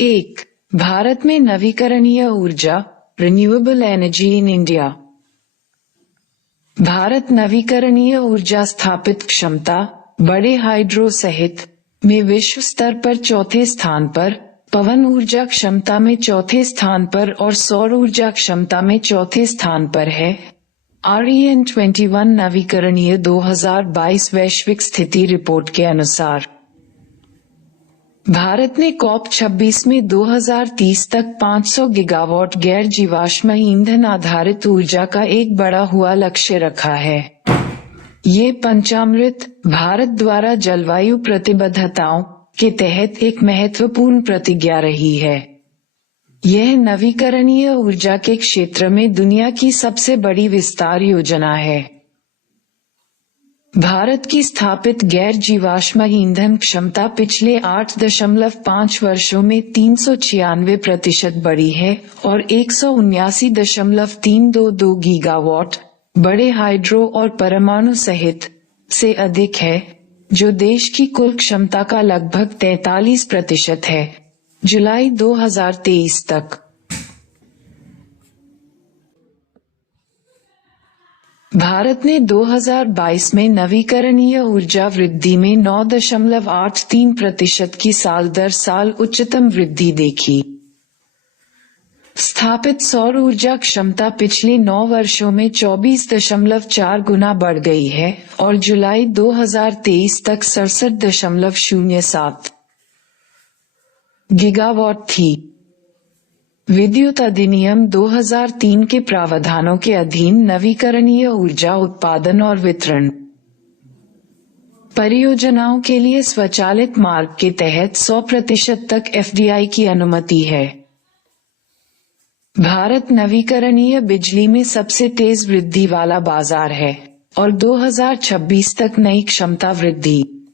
एक, भारत में नवीकरणीय ऊर्जा, renewable energy in India. Bharat नवीकरणीय ऊर्जा स्थापित क्षमता, बड़े हाइड्रो सहित में विश्व स्तर पर चौथे स्थान पर, पवन ऊर्जा क्षमता में चौथे स्थान पर और सौर ऊर्जा क्षमता में चौथे स्थान पर है। REN21 नवीकरणीय 2022 वैश्विक स्थिति रिपोर्ट के अनुसार भारत ने COP26 में 2030 तक 500 गीगावाट गैर जीवाश्म ईंधन आधारित ऊर्जा का एक बढ़ा हुआ लक्ष्य रखा है। ये पंचामृत भारत द्वारा जलवायु प्रतिबद्धताओं के तहत एक महत्वपूर्ण प्रतिज्ञा रही है। यह नवीकरणीय ऊर्जा के क्षेत्र में दुनिया की सबसे बड़ी विस्तार योजना है। भारत की स्थापित गैर जीवाश्म ईंधन क्षमता पिछले 8.5 वर्षों में 396% बढ़ी है और 179.322 गीगावाट बड़े हाइड्रो और परमाणु सहित से अधिक है, जो देश की कुल क्षमता का लगभग 43% है। जुलाई 2023 तक भारत ने 2022 में नवीकरणीय ऊर्जा वृद्धि में 9.83% की साल दर साल उच्चतम वृद्धि देखी। स्थापित सौर ऊर्जा क्षमता पिछले 9 वर्षों में 24.4 गुना बढ़ गई है और जुलाई 2023 तक 67.07 गीगावाट थी। विद्युत अधिनियम 2003 के प्रावधानों के अधीन नवीकरणीय ऊर्जा उत्पादन और वितरण परियोजनाओं के लिए स्वचालित मार्ग के तहत 100% तक FDI की अनुमति है। भारत नवीकरणीय बिजली में सबसे तेज वृद्धि वाला बाजार है और 2026 तक नई क्षमता वृद्धि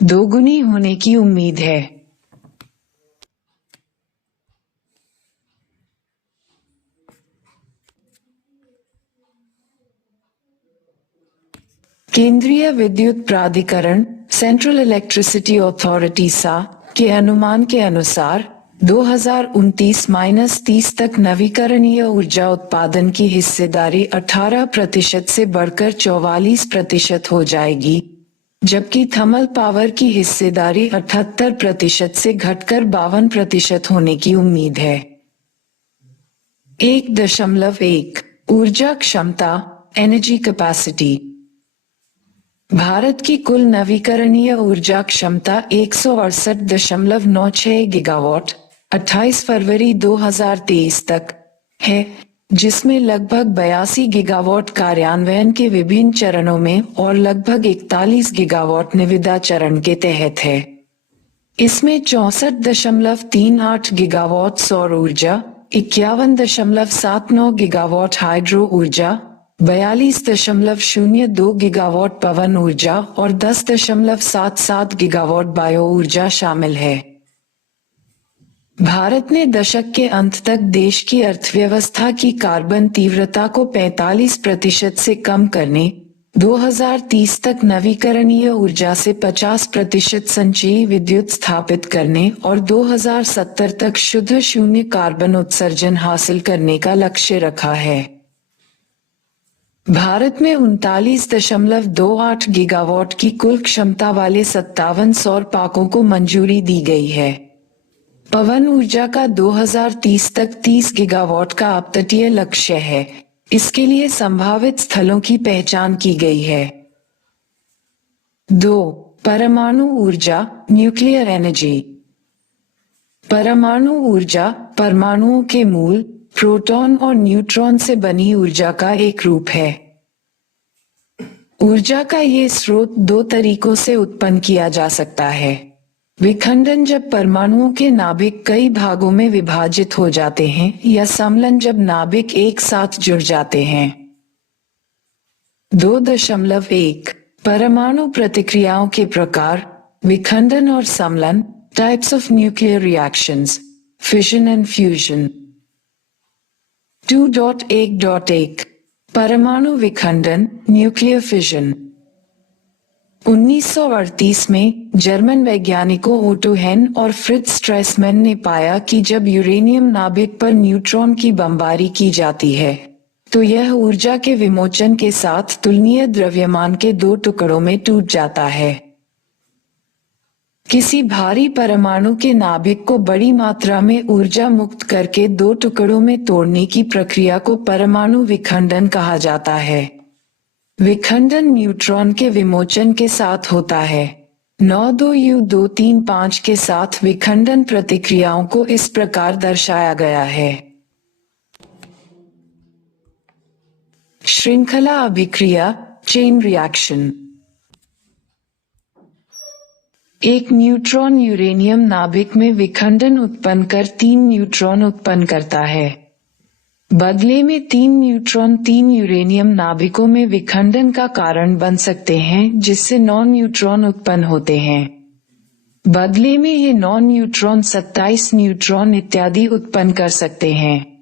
दोगुनी होने की उम्मीद है। केंद्रीय विद्युत प्राधिकरण सेंट्रल इलेक्ट्रिसिटी अथॉरिटी सा के अनुमान के अनुसार 2029-30 तक नवीकरणीय ऊर्जा उत्पादन की हिस्सेदारी 18% से बढ़कर 44% हो जाएगी, जबकि थर्मल पावर की हिस्सेदारी 78% से घटकर 52% होने की उम्मीद है। 1.1 ऊर्जा क्षमता एनर्जी कैपेसिटी। भारत की कुल नवीकरणीय ऊर्जा क्षमता 168.96 गीगावाट 28 फरवरी 2023 तक है, जिसमें लगभग 82 गीगावाट कार्यान्वयन के विभिन्न चरणों में और लगभग 41 गीगावाट निविदा चरण के तहत है। इसमें 64.38 गीगावाट सौर ऊर्जा, 51.79 गीगावाट हाइड्रो ऊर्जा, 42.02 गीगावाट पवन ऊर्जा और 10.77 गीगावाट बायो ऊर्जा शामिल है। भारत ने दशक के अंत तक देश की अर्थव्यवस्था की कार्बन तीव्रता को 45% से कम करने, 2030 तक नवीकरणीय ऊर्जा से 50% संचयी विद्युत स्थापित करने और 2070 तक शुद्ध शून्य कार्बन उत्सर्जन हासिल करने का लक्ष्य रखा है। भारत में 39.28 गीगावाट की कुल क्षमता वाले 57 सौर पार्कों को मंजूरी दी गई है। पवन ऊर्जा का 2030 तक 30 गीगावाट का अपतटीय लक्ष्य है। इसके लिए संभावित स्थलों की पहचान की गई है। 2. परमाणु ऊर्जा न्यूक्लियर एनर्जी। परमाणु ऊर्जा परमाणुओं के मूल प्रोटॉन और न्यूट्रॉन से बनी ऊर्जा का एक रूप है। ऊर्जा का ये स्रोत 2 तरीकों से उत्पन्न किया जा सकता है। विखंडन, जब परमाणुओं के नाभिक कई भागों में विभाजित हो जाते हैं, या समलन, जब नाभिक एक साथ जुड़ जाते हैं। 2.1 परमाणु प्रतिक्रियाओं के प्रकार, विखंडन और समलन, types of nuclear reactions, fission and fusion. 2.1 परमाणु विखंडन न्यूक्लियर फिजन। 1938 में जर्मन वैज्ञानिकों ओटो हेन और फ्रिट्ज स्ट्रेसमैन ने पाया कि जब यूरेनियम नाभिक पर न्यूट्रॉन की बमबारी की जाती है तो यह ऊर्जा के विमोचन के साथ तुलनीय द्रव्यमान के दो टुकड़ों में टूट जाता है। किसी भारी परमाणु के नाभिक को बड़ी मात्रा में ऊर्जा मुक्त करके दो टुकड़ों में तोड़ने की प्रक्रिया को परमाणु विखंडन कहा जाता है। विखंडन न्यूट्रॉन के विमोचन के साथ होता है। 92U235 के साथ विखंडन प्रतिक्रियाओं को इस प्रकार दर्शाया गया है। श्रृंखला अभिक्रिया, चेन रिएक्शन। एक न्यूट्रॉन यूरेनियम नाभिक में विखंडन उत्पन्न कर 3 न्यूट्रॉन उत्पन्न करता है। बदले में 3 न्यूट्रॉन 3 यूरेनियम नाभिकों में विखंडन का कारण बन सकते हैं, जिससे 9 न्यूट्रॉन उत्पन्न होते हैं। बदले में ये 9 न्यूट्रॉन 27 न्यूट्रॉन इत्यादि उत्पन्न कर सकते हैं।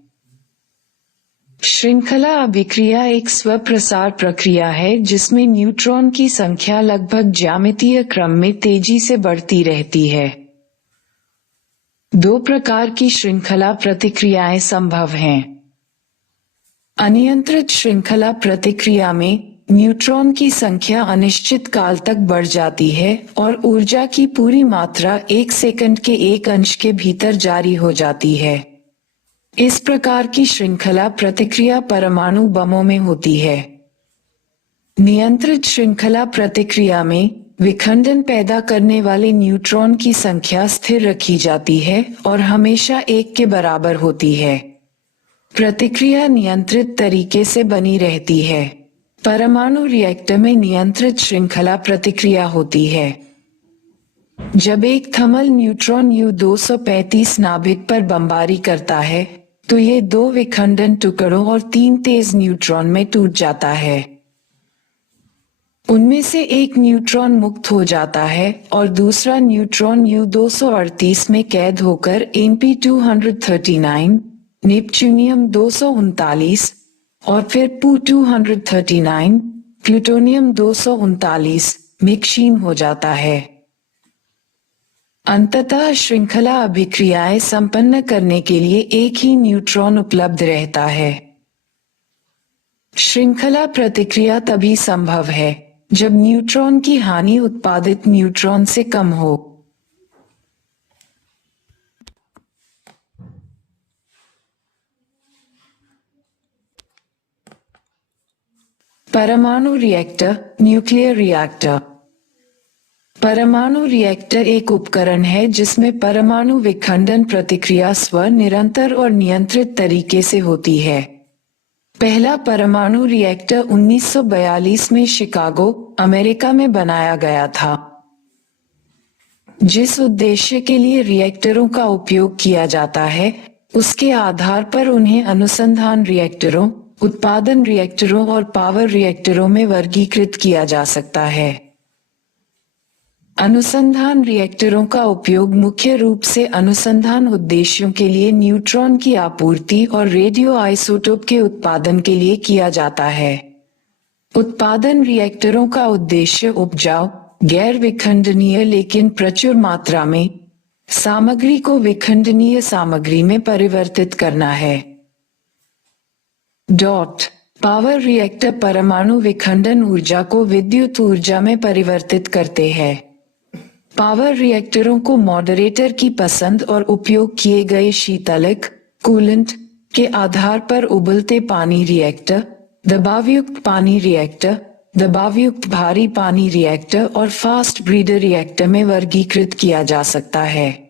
श्रृंखला अभिक्रिया एक स्वप्रसार प्रक्रिया है जिसमें न्यूट्रॉन की संख्या लगभग ज्यामितीय क्रम में तेजी से बढ़ती रहती है। 2 प्रकार की श्रृंखला प्रतिक्रियाएं संभव हैं। अनियंत्रित श्रृंखला प्रतिक्रिया में न्यूट्रॉन की संख्या अनिश्चित काल तक बढ़ जाती है और ऊर्जा की पूरी मात्रा 1 सेकंड के एक अंश के भीतर जारी हो जाती है। इस प्रकार की श्रृंखला प्रतिक्रिया परमाणु बमों में होती है। नियंत्रित श्रृंखला प्रतिक्रिया में विखंडन पैदा करने वाले न्यूट्रॉन की संख्या स्थिर रखी जाती है और हमेशा 1 के बराबर होती है। प्रतिक्रिया नियंत्रित तरीके से बनी रहती है। परमाणु रिएक्टर में नियंत्रित श्रृंखला प्रतिक्रिया होती है। जब एक थर्मल न्यूट्रॉन U-235 नाभिक पर बमबारी करता है तो ये 2 विखंडन टुकड़ों और 3 तेज न्यूट्रॉन में टूट जाता है। उनमें से एक न्यूट्रॉन मुक्त हो जाता है और दूसरा न्यूट्रॉन U-238 में कैद होकर Np-239, नेपच्यूनियम 239 और फिर Pu-239, प्लूटोनियम 239 में क्षीण हो जाता है। अंततः श्रृंखला अभिक्रियाएं संपन्न करने के लिए एक ही न्यूट्रॉन उपलब्ध रहता है। श्रृंखला प्रतिक्रिया तभी संभव है जब न्यूट्रॉन की हानि उत्पादित न्यूट्रॉन से कम हो। परमाणु रिएक्टर, न्यूक्लियर रिएक्टर। परमाणु रिएक्टर एक उपकरण है जिसमें परमाणु विखंडन प्रतिक्रिया निरंतर और नियंत्रित तरीके से होती है। पहला परमाणु रिएक्टर 1942 में शिकागो, अमेरिका में बनाया गया था। जिस उद्देश्य के लिए रिएक्टरों का उपयोग किया जाता है, उसके आधार पर उन्हें अनुसंधान रिएक्टरों, उत्पादन रिएक्टरों और पावर रिएक्टरों में वर्गीकृत किया जा सकता है। अनुसंधान रिएक्टरों का उपयोग मुख्य रूप से अनुसंधान उद्देश्यों के लिए न्यूट्रॉन की आपूर्ति और रेडियो आइसोटोप के उत्पादन के लिए किया जाता है। उत्पादन रिएक्टरों का उद्देश्य उपजाऊ, गैर विखंडनीय लेकिन प्रचुर मात्रा में सामग्री को विखंडनीय सामग्री में परिवर्तित करना है। पावर रिएक्टर परमाणु विखंडन ऊर्जा को विद्युत ऊर्जा में परिवर्तित करते हैं। पावर रिएक्टरों को मॉडरेटर की पसंद और उपयोग किए गए शीतलक, कूलेंट के आधार पर उबलते पानी रिएक्टर, दबावयुक्त पानी रिएक्टर, दबावयुक्त भारी पानी रिएक्टर और फास्ट ब्रीडर रिएक्टर में वर्गीकृत किया जा सकता है।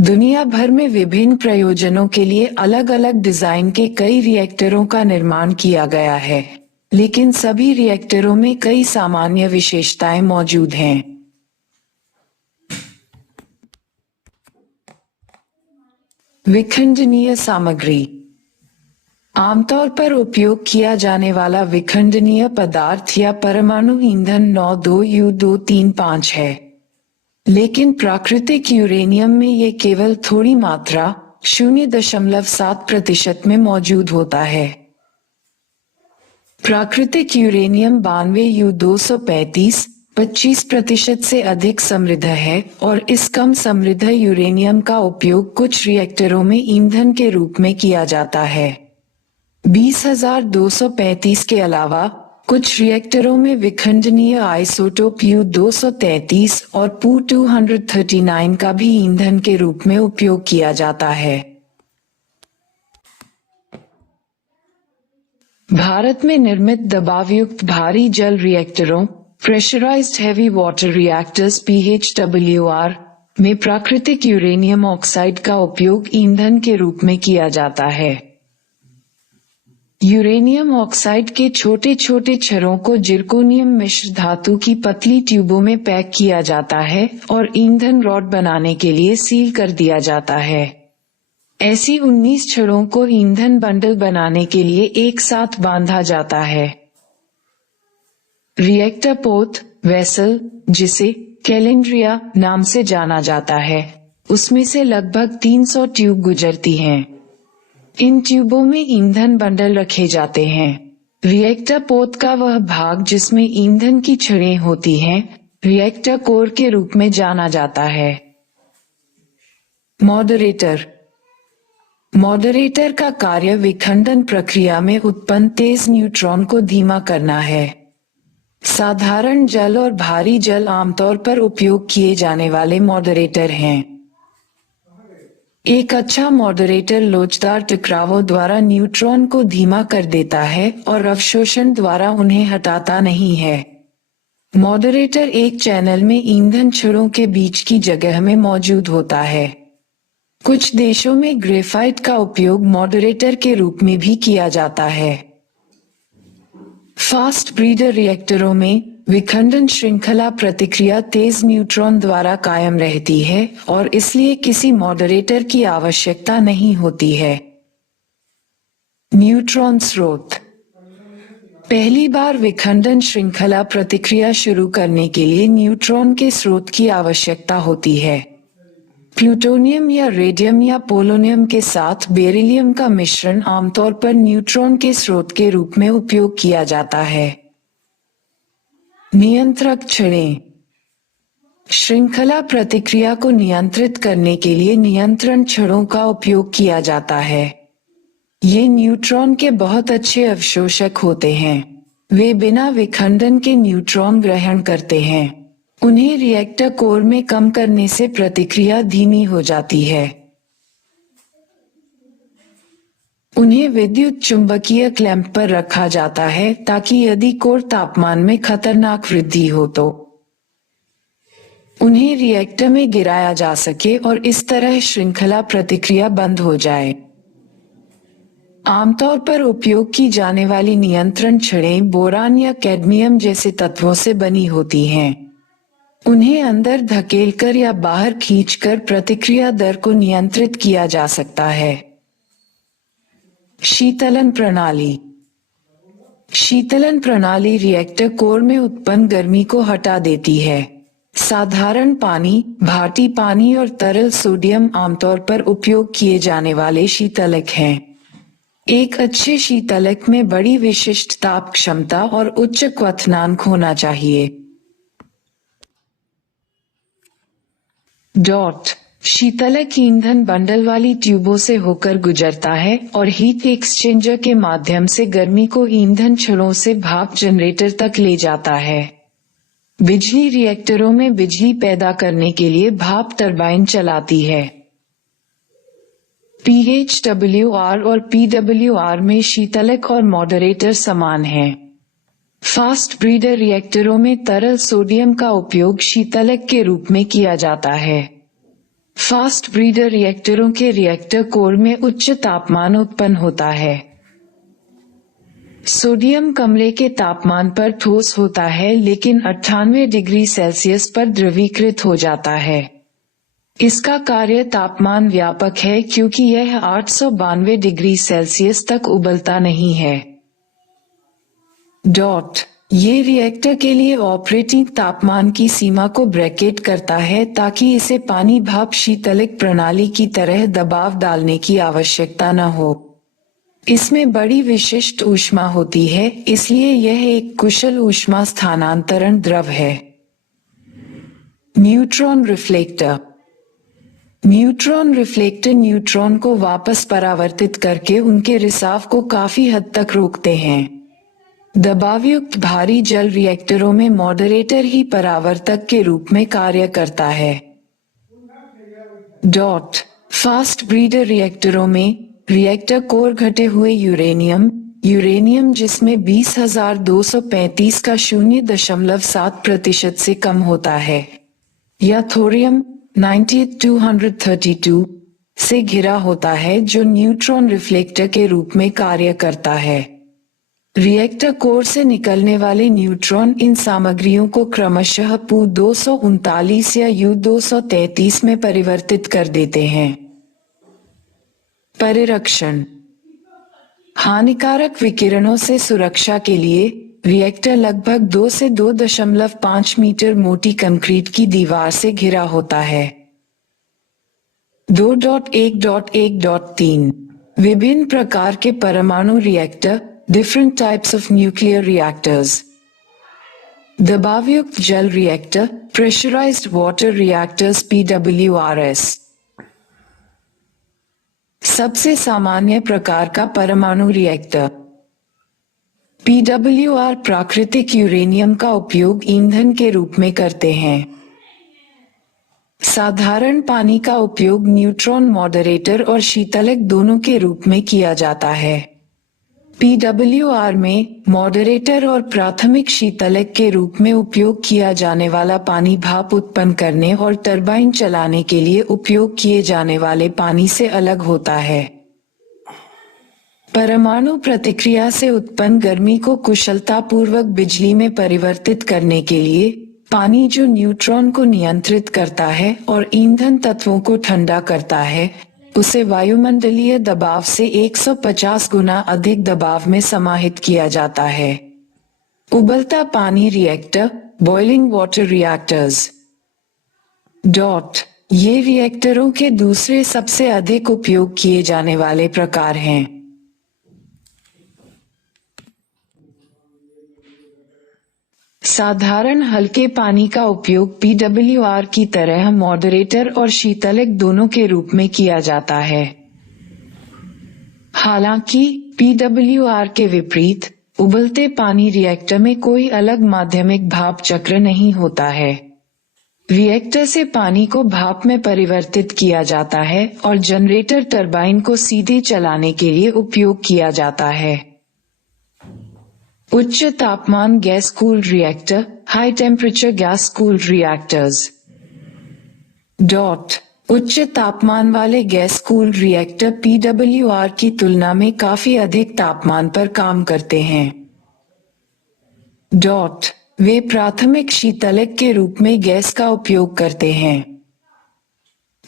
दुनिया भर में विभिन्न प्रयोजनों के लिए अलग अलग डिजाइन के कई रिएक्टरों का निर्माण किया गया है, लेकिन सभी रिएक्टरों में कई सामान्य विशेषताएं मौजूद हैं। विखंडनीय सामग्री। आमतौर पर उपयोग किया जाने वाला विखंडनीय पदार्थ या परमाणु ईंधन 92U235 है, लेकिन प्राकृतिक यूरेनियम में ये केवल थोड़ी मात्रा 0.7% में मौजूद होता है। प्राकृतिक यूरेनियम 92U235 25% से अधिक समृद्ध है और इस कम समृद्ध यूरेनियम का उपयोग कुछ रिएक्टरों में ईंधन के रूप में किया जाता है। 20235 के अलावा कुछ रिएक्टरों में विखंडनीय आइसोटोप U233 और Pu-239 का भी ईंधन के रूप में उपयोग किया जाता है। भारत में निर्मित दबावयुक्त भारी जल रिएक्टरों pressurised heavy water reactors PHWR में प्राकृतिक यूरेनियम ऑक्साइड का उपयोग ईंधन के रूप में किया जाता है। यूरेनियम ऑक्साइड के छोटे छोटे छर्रों को जिरकोनियम मिश्र धातु की पतली ट्यूबों में पैक किया जाता है और ईंधन रॉड बनाने के लिए सील कर दिया जाता है। ऐसी 19 छड़ों को ईंधन बंडल बनाने के लिए एक साथ बांधा जाता है। रिएक्टर पोत वेसल, जिसे कैलेंड्रिया नाम से जाना जाता है, उसमें से लगभग 300 ट्यूब गुजरती हैं। इन ट्यूबों में ईंधन बंडल रखे जाते हैं। रिएक्टर पोत का वह भाग जिसमें ईंधन की छड़ें होती हैं, रिएक्टर कोर के रूप में जाना जाता है। मॉडरेटर मॉडरेटर का कार्य विखंडन प्रक्रिया में उत्पन्न तेज न्यूट्रॉन को धीमा करना है। साधारण जल और भारी जल आमतौर पर उपयोग किए जाने वाले मॉडरेटर हैं। एक अच्छा मॉडरेटर लोचदार टकरावों द्वारा न्यूट्रॉन को धीमा कर देता है और अवशोषण द्वारा उन्हें हटाता नहीं है। मॉडरेटर एक चैनल में ईंधन छड़ों के बीच की जगह में मौजूद होता है। कुछ देशों में ग्रेफाइट का उपयोग मॉडरेटर के रूप में भी किया जाता है। फास्ट ब्रीडर रिएक्टरों में विखंडन श्रृंखला प्रतिक्रिया तेज न्यूट्रॉन द्वारा कायम रहती है और इसलिए किसी मॉडरेटर की आवश्यकता नहीं होती है। न्यूट्रॉन स्रोत पहली बार विखंडन श्रृंखला प्रतिक्रिया शुरू करने के लिए न्यूट्रॉन के स्रोत की आवश्यकता होती है। प्लूटोनियम या रेडियम या पोलोनियम के साथ बेरिलियम का मिश्रण आमतौर पर न्यूट्रॉन के स्रोत के रूप में उपयोग किया जाता है। नियंत्रक छड़ें श्रृंखला प्रतिक्रिया को नियंत्रित करने के लिए नियंत्रण छड़ों का उपयोग किया जाता है। ये न्यूट्रॉन के बहुत अच्छे अवशोषक होते हैं। वे बिना विखंडन के न्यूट्रॉन ग्रहण करते हैं। उन्हें रिएक्टर कोर में कम करने से प्रतिक्रिया धीमी हो जाती है। उन्हें विद्युत चुंबकीय क्लैंप पर रखा जाता है ताकि यदि कोर तापमान में खतरनाक वृद्धि हो तो उन्हें रिएक्टर में गिराया जा सके और इस तरह श्रृंखला प्रतिक्रिया बंद हो जाए। आमतौर पर उपयोग की जाने वाली नियंत्रण छड़ें बोरान या कैडमियम जैसे तत्वों से बनी होती हैं। उन्हें अंदर धकेलकर या बाहर खींचकर प्रतिक्रिया दर को नियंत्रित किया जा सकता है। शीतलन प्रणाली शीतलन प्रणाली रिएक्टर कोर में उत्पन्न गर्मी को हटा देती है। साधारण पानी, भाटी पानी और तरल सोडियम आमतौर पर उपयोग किए जाने वाले शीतलक हैं। एक अच्छे शीतलक में बड़ी विशिष्ट ताप क्षमता और उच्च क्वथनांक होना चाहिए। शीतलक ईंधन बंडल वाली ट्यूबों से होकर गुजरता है और हीट एक्सचेंजर के माध्यम से गर्मी को ईंधन छड़ों से भाप जनरेटर तक ले जाता है। बिजली रिएक्टरों में बिजली पैदा करने के लिए भाप टरबाइन चलाती है। PHWR और PWR में शीतलक और मॉडरेटर समान हैं। फास्ट ब्रीडर रिएक्टरों में तरल सोडियम का उपयोग शीतलक के रूप में किया जाता है। फास्ट ब्रीडर रिएक्टरों के रिएक्टर कोर में उच्च तापमान उत्पन्न होता है। सोडियम कमरे के तापमान पर ठोस होता है लेकिन 98 डिग्री सेल्सियस पर द्रवीकृत हो जाता है। इसका कार्य तापमान व्यापक है क्योंकि यह 892 डिग्री सेल्सियस तक उबलता नहीं है। ये रिएक्टर के लिए ऑपरेटिंग तापमान की सीमा को ब्रैकेट करता है ताकि इसे पानी भाप शीतलक प्रणाली की तरह दबाव डालने की आवश्यकता न हो। इसमें बड़ी विशिष्ट ऊष्मा होती है, इसलिए यह एक कुशल ऊष्मा स्थानांतरण द्रव है। Neutron reflector. Neutron reflector neutron को वापस परावर्तित करके उनके रिसाव को काफी हद तक रोकते हैं। दबावयुक्त भारी जल रिएक्टरों में मॉडरेटर ही परावर्तक के रूप में कार्य करता है। फास्ट ब्रीडर रिएक्टरों में रिएक्टर कोर घटे हुए यूरेनियम जिसमें 20,235 का 0.7% से कम होता है, या थोरियम 9232 से घिरा होता है, जो न्यूट्रॉन रिफ्लेक्टर के रूप में कार्य करता है। रिएक्टर कोर से निकलने वाले न्यूट्रॉन इन सामग्रियों को क्रमशः Pu-239 या U-233 में परिवर्तित कर देते हैं। परिरक्षण। हानिकारक विकिरणों से सुरक्षा के लिए रिएक्टर लगभग 2 से 2.5 मीटर मोटी कंक्रीट की दीवार से घिरा होता है। 2.1.1.3 विभिन्न प्रकार के परमाणु reactor, different types of nuclear reactors. दबावयुक्त जल reactor, pressurised water reactors PWRs। सबसे सामान्य प्रकार का परमाणु रिएक्टर। PWR प्राकृतिक यूरेनियम का उपयोग ईंधन के रूप में करते हैं। साधारण पानी का उपयोग न्यूट्रॉन मॉडरेटर और शीतलक दोनों के रूप में किया जाता है। PWR में मॉडरेटर और प्राथमिक शीतलक के रूप में उपयोग किया जाने वाला पानी भाप उत्पन्न करने और टरबाइन चलाने के लिए उपयोग किए जाने वाले पानी से अलग होता है। परमाणु प्रतिक्रिया से उत्पन्न गर्मी को कुशलतापूर्वक बिजली में परिवर्तित करने के लिए पानी जो न्यूट्रॉन को नियंत्रित करता है और ईंधन तत्वों को ठंडा करता है, उसे वायुमंडलीय दबाव से 150 गुना अधिक दबाव में समाहित किया जाता है। उबलता पानी रिएक्टर, बॉइलिंग वाटर रिएक्टर्स। ये रिएक्टरों के दूसरे सबसे अधिक उपयोग किए जाने वाले प्रकार हैं। साधारण हल्के पानी का उपयोग PWR की तरह मॉडरेटर और शीतलक दोनों के रूप में किया जाता है। हालांकि PWR के विपरीत उबलते पानी रिएक्टर में कोई अलग माध्यमिक भाप चक्र नहीं होता है। रिएक्टर से पानी को भाप में परिवर्तित किया जाता है और जनरेटर टरबाइन को सीधे चलाने के लिए उपयोग किया जाता है। उच्च तापमान gas cooled reactor, high temperature gas cooled reactors. उच्च तापमान वाले गैस कूल्ड रिएक्टर PWR की तुलना में काफी अधिक तापमान पर काम करते हैं। वे प्राथमिक शीतलक के रूप में गैस का उपयोग करते हैं।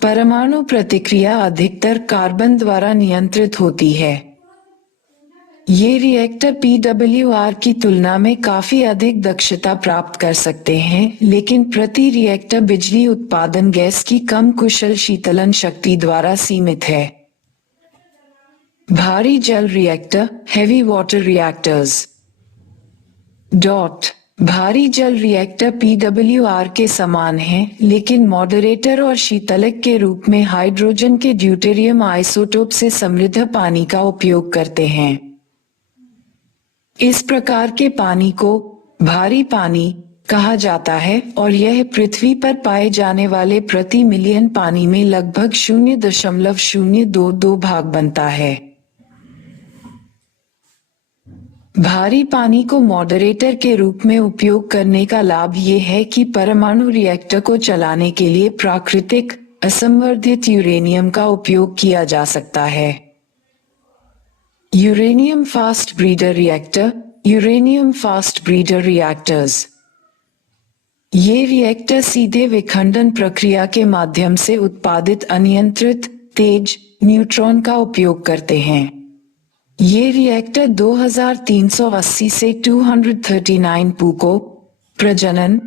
परमाणु प्रतिक्रिया अधिकतर कार्बन द्वारा नियंत्रित होती है। ये रिएक्टर PWR की तुलना में काफी अधिक दक्षता प्राप्त कर सकते हैं, लेकिन प्रति रिएक्टर बिजली उत्पादन गैस की कम कुशल शीतलन शक्ति द्वारा सीमित है। भारी जल रिएक्टर, हेवी वाटर रिएक्टर्स। भारी जल रिएक्टर PWR के समान हैं, लेकिन मॉडरेटर और शीतलक के रूप में हाइड्रोजन के ड्यूटेरियम आइसोटोप से समृद्ध पानी का उपयोग करते हैं। इस प्रकार के पानी को भारी पानी कहा जाता है और यह पृथ्वी पर पाए जाने वाले प्रति मिलियन पानी में लगभग 0.022 भाग बनता है। भारी पानी को मॉडरेटर के रूप में उपयोग करने का लाभ ये है कि परमाणु रिएक्टर को चलाने के लिए प्राकृतिक असंवर्धित यूरेनियम का उपयोग किया जा सकता है। Uranium fast breeder reactor, uranium fast breeder reactors. ये रिएक्टर सीधे विखंडन प्रक्रिया के माध्यम से उत्पादित अनियंत्रित तेज न्यूट्रॉन का उपयोग करते हैं। ये रिएक्टर 2380 से 239 पू को प्रजनन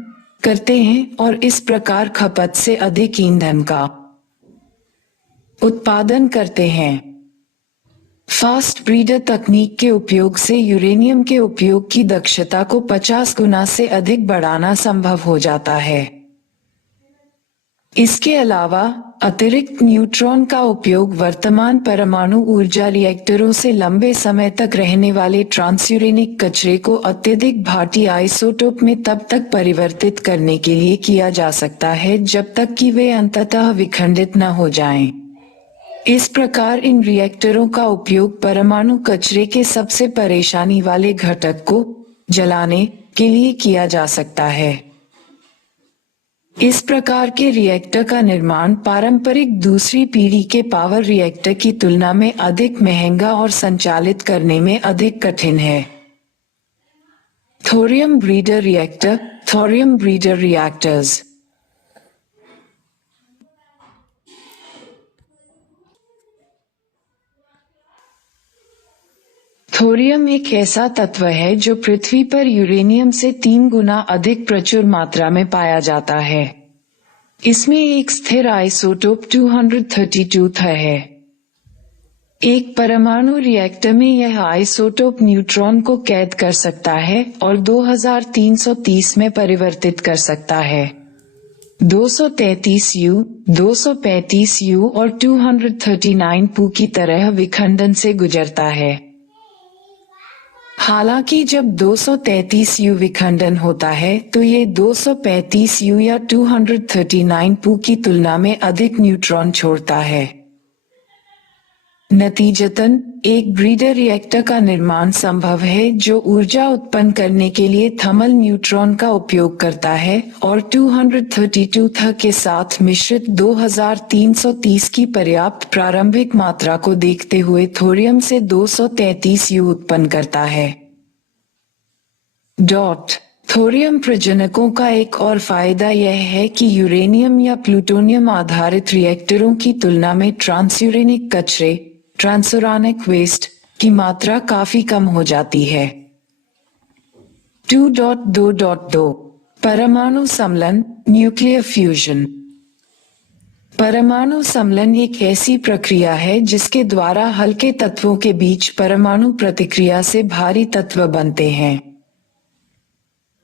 करते हैं और इस प्रकार खपत से अधिक ईंधन का उत्पादन करते हैं। फास्ट ब्रीडर तकनीक के उपयोग से यूरेनियम के उपयोग की दक्षता को 50 गुना से अधिक बढ़ाना संभव हो जाता है। इसके अलावा अतिरिक्त न्यूट्रॉन का उपयोग वर्तमान परमाणु ऊर्जा रिएक्टरों से लंबे समय तक रहने वाले ट्रांसयूरेनिक कचरे को अत्यधिक भाटी आइसोटोप में तब तक परिवर्तित करने के लिए किया जा सकता है जब तक कि वे अंततः विखंडित न हो जाएं। इस प्रकार इन रिएक्टरों का उपयोग परमाणु कचरे के सबसे परेशानी वाले घटक को जलाने के लिए किया जा सकता है। इस प्रकार के रिएक्टर का निर्माण पारंपरिक दूसरी पीढ़ी के पावर रिएक्टर की तुलना में अधिक महंगा और संचालित करने में अधिक कठिन है। Thorium breeder reactor, thorium breeder reactors. Thorium एक ऐसा तत्व है जो पृथ्वी पर यूरेनियम से 3 गुना अधिक प्रचुर मात्रा में पाया जाता है। इसमें एक स्थिर आइसोटोप 232 है। एक परमाणु रिएक्टर में यह आइसोटोप न्यूट्रॉन को कैद कर सकता है और 2330 में परिवर्तित कर सकता है। 233U, 235U और 239Pu की तरह विखंडन से गुजरता है। हालांकि जब 233U विखंडन होता है तो ये 235U या 239Pu की तुलना में अधिक न्यूट्रॉन छोड़ता है। नतीजतन एक ब्रीडर रिएक्टर का निर्माण संभव है जो ऊर्जा उत्पन्न करने के लिए थर्मल न्यूट्रॉन का उपयोग करता है और 232 के साथ मिश्रित 2330 की पर्याप्त प्रारंभिक मात्रा को देखते हुए थोरियम से 233U उत्पन्न करता है। थोरियम प्रजनकों का एक और फायदा यह है कि यूरेनियम या प्लूटोनियम आधारित रिएक्टरों की तुलना में ट्रांसयूरेनिक कचरे, ट्रांसुरानिक वेस्ट की मात्रा काफी कम हो जाती है। 2.2.2 परमाणु सम्मिलन, न्यूक्लियर फ्यूजन। परमाणु सम्मिलन एक ऐसी प्रक्रिया है जिसके द्वारा हल्के तत्वों के बीच परमाणु प्रतिक्रिया से भारी तत्व बनते हैं।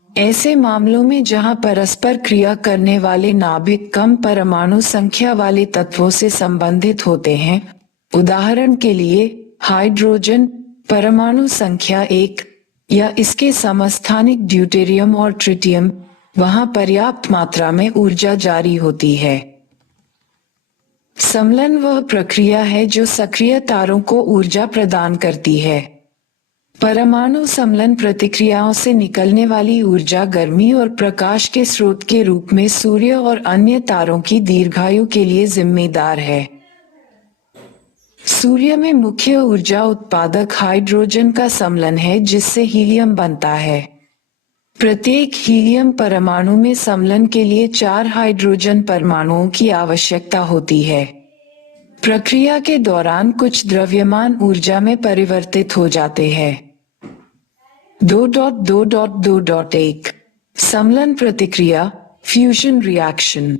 ऐसे मामलों में जहां परस्पर क्रिया करने वाले नाभिक कम परमाणु संख्या वाले तत्वों से संबंधित होते हैं, उदाहरण के लिए हाइड्रोजन परमाणु संख्या 1 या इसके समस्थानिक ड्यूटेरियम और ट्रिटियम, वहां पर्याप्त मात्रा में ऊर्जा जारी होती है। सम्मिलन वह प्रक्रिया है जो सक्रिय तारों को ऊर्जा प्रदान करती है। परमाणु सम्मिलन प्रतिक्रियाओं से निकलने वाली ऊर्जा गर्मी और प्रकाश के स्रोत के रूप में सूर्य और अन्य तारों की दीर्घायु के लिए जिम्मेदार है। सूर्य में मुख्य ऊर्जा उत्पादक हाइड्रोजन का सम्मिलन है जिससे हीलियम बनता है। प्रत्येक हीलियम परमाणु में सम्मिलन के लिए 4 हाइड्रोजन परमाणुओं की आवश्यकता होती है। प्रक्रिया के दौरान कुछ द्रव्यमान ऊर्जा में परिवर्तित हो जाते हैं। 2.2.2.1 सम्मिलन प्रतिक्रिया, फ्यूजन रिएक्शन।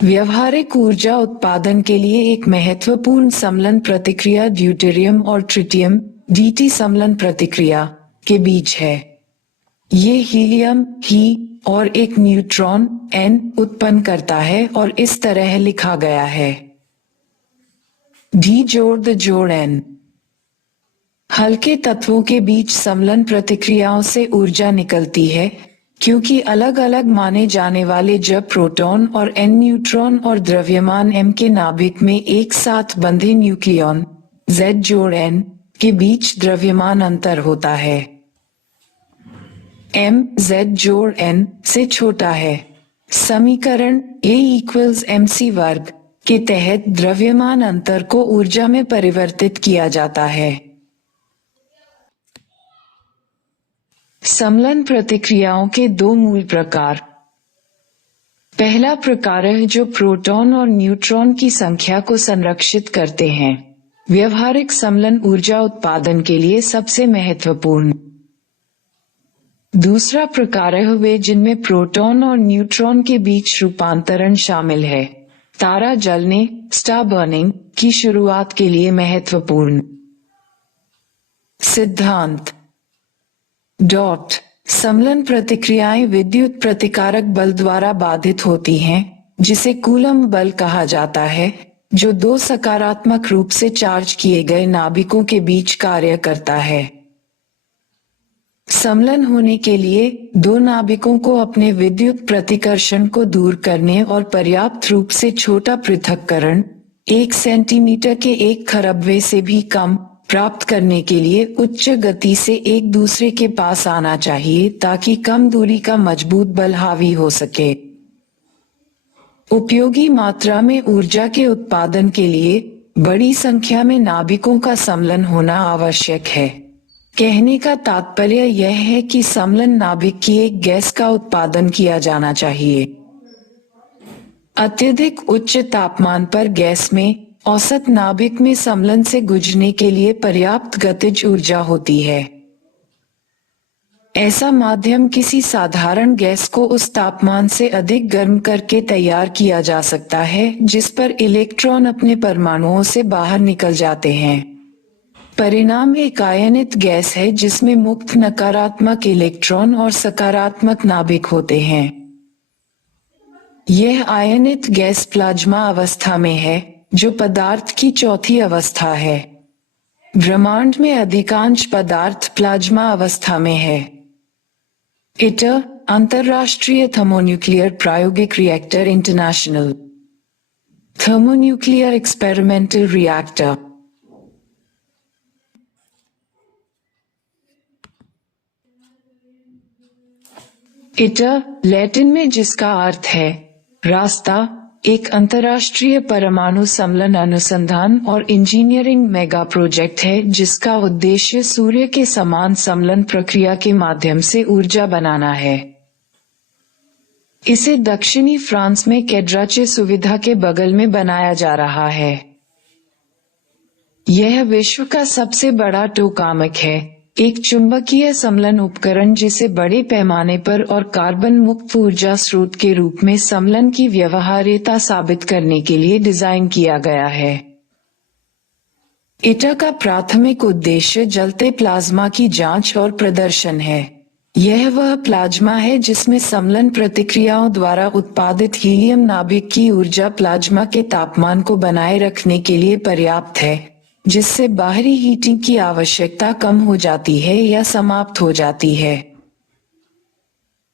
व्यवहारिक ऊर्जा उत्पादन के लिए एक महत्वपूर्ण सम्मिलन प्रतिक्रिया ड्यूटेरियम और ट्रिटियम DT सम्मिलन प्रक्रिया के बीच है। ये हीलियम और एक न्यूट्रॉन N उत्पन्न करता है और इस तरह लिखा गया है D_N। हल्के तत्वों के बीच सम्मिलन प्रक्रियाओं से ऊर्जा निकलती है क्योंकि अलग अलग माने जाने वाले जब प्रोटॉन और N न्यूट्रॉन और द्रव्यमान M के नाभिक में एक साथ बंधे न्यूक्लियॉन Z_N के बीच द्रव्यमान अंतर होता है। M Z_N से छोटा है। समीकरण A=mc वर्ग के तहत द्रव्यमान अंतर को ऊर्जा में परिवर्तित किया जाता है। सम्मिलन प्रतिक्रियाओं के 2 मूल प्रकार। पहला प्रकार है जो प्रोटॉन और न्यूट्रॉन की संख्या को संरक्षित करते हैं। व्यवहारिक सम्मिलन ऊर्जा उत्पादन के लिए सबसे महत्वपूर्ण। दूसरा प्रकार है वे जिनमें प्रोटॉन और न्यूट्रॉन के बीच रूपांतरण शामिल है। तारा जलने स्टार बर्निंग की शुरुआत के लिए महत्वपूर्ण। सिद्धांत डॉट समलन प्रतिक्रियाएं विद्युत प्रतिकारक बल द्वारा बाधित होती हैं, जिसे कूलम्ब बल कहा जाता है, जो दो सकारात्मक रूप से चार्ज किए गए नाभिकों के बीच कार्य करता है। समलन होने के लिए दो नाभिकों को अपने विद्युत प्रतिकर्षण को दूर करने और पर्याप्त रूप से छोटा पृथक्करण 1 सेंटीमीटर के 1 खरबवे से भी कम प्राप्त करने के लिए उच्च गति से एक दूसरे के पास आना चाहिए, ताकि कम दूरी का मजबूत बल हावी हो सके। उपयोगी मात्रा में ऊर्जा के उत्पादन के लिए बड़ी संख्या में नाभिकों का समलन होना आवश्यक है। कहने का तात्पर्य यह है कि समलन नाभिक की एक गैस का उत्पादन किया जाना चाहिए। अत्यधिक उच्च तापमान पर गैस में औसत नाभिक में समलन से गुजरने के लिए पर्याप्त गतिज ऊर्जा होती है। ऐसा माध्यम किसी साधारण गैस को उस तापमान से अधिक गर्म करके तैयार किया जा सकता है जिस पर इलेक्ट्रॉन अपने परमाणुओं से बाहर निकल जाते हैं। परिणाम एक आयनित गैस है जिसमें मुक्त नकारात्मक इलेक्ट्रॉन और सकारात्मक नाभिक होते हैं। यह आयनित गैस प्लाज्मा अवस्था में है, जो पदार्थ की चौथी अवस्था है। ब्रह्मांड में अधिकांश पदार्थ प्लाज्मा अवस्था में है। इटर अंतरराष्ट्रीय थर्मोन्यूक्लियर प्रायोगिक reactor international thermonuclear experimental reactor. Hitter Latin में जिसका अर्थ है रास्ता, एक अंतर्राष्ट्रीय परमाणु समलन अनुसंधान और इंजीनियरिंग मेगा प्रोजेक्ट है जिसका उद्देश्य सूर्य के समान समलन प्रक्रिया के माध्यम से ऊर्जा बनाना है। इसे दक्षिणी फ्रांस में कैड्राचे सुविधा के बगल में बनाया जा रहा है। यह विश्व का सबसे बड़ा टोकामक है, एक चुंबकीय समलन उपकरण जिसे बड़े पैमाने पर और कार्बन मुक्त ऊर्जा स्रोत के रूप में समलन की व्यवहार्यता साबित करने के लिए डिजाइन किया गया है। इटर का प्राथमिक उद्देश्य जलते प्लाज्मा की जांच और प्रदर्शन है। यह वह प्लाज्मा है जिसमें समलन प्रतिक्रियाओं द्वारा उत्पादित हीलियम नाभिक की ऊर्जा प्लाज्मा के तापमान को बनाए रखने के लिए पर्याप्त है, जिससे बाहरी हीटिंग की आवश्यकता कम हो जाती है या समाप्त हो जाती है।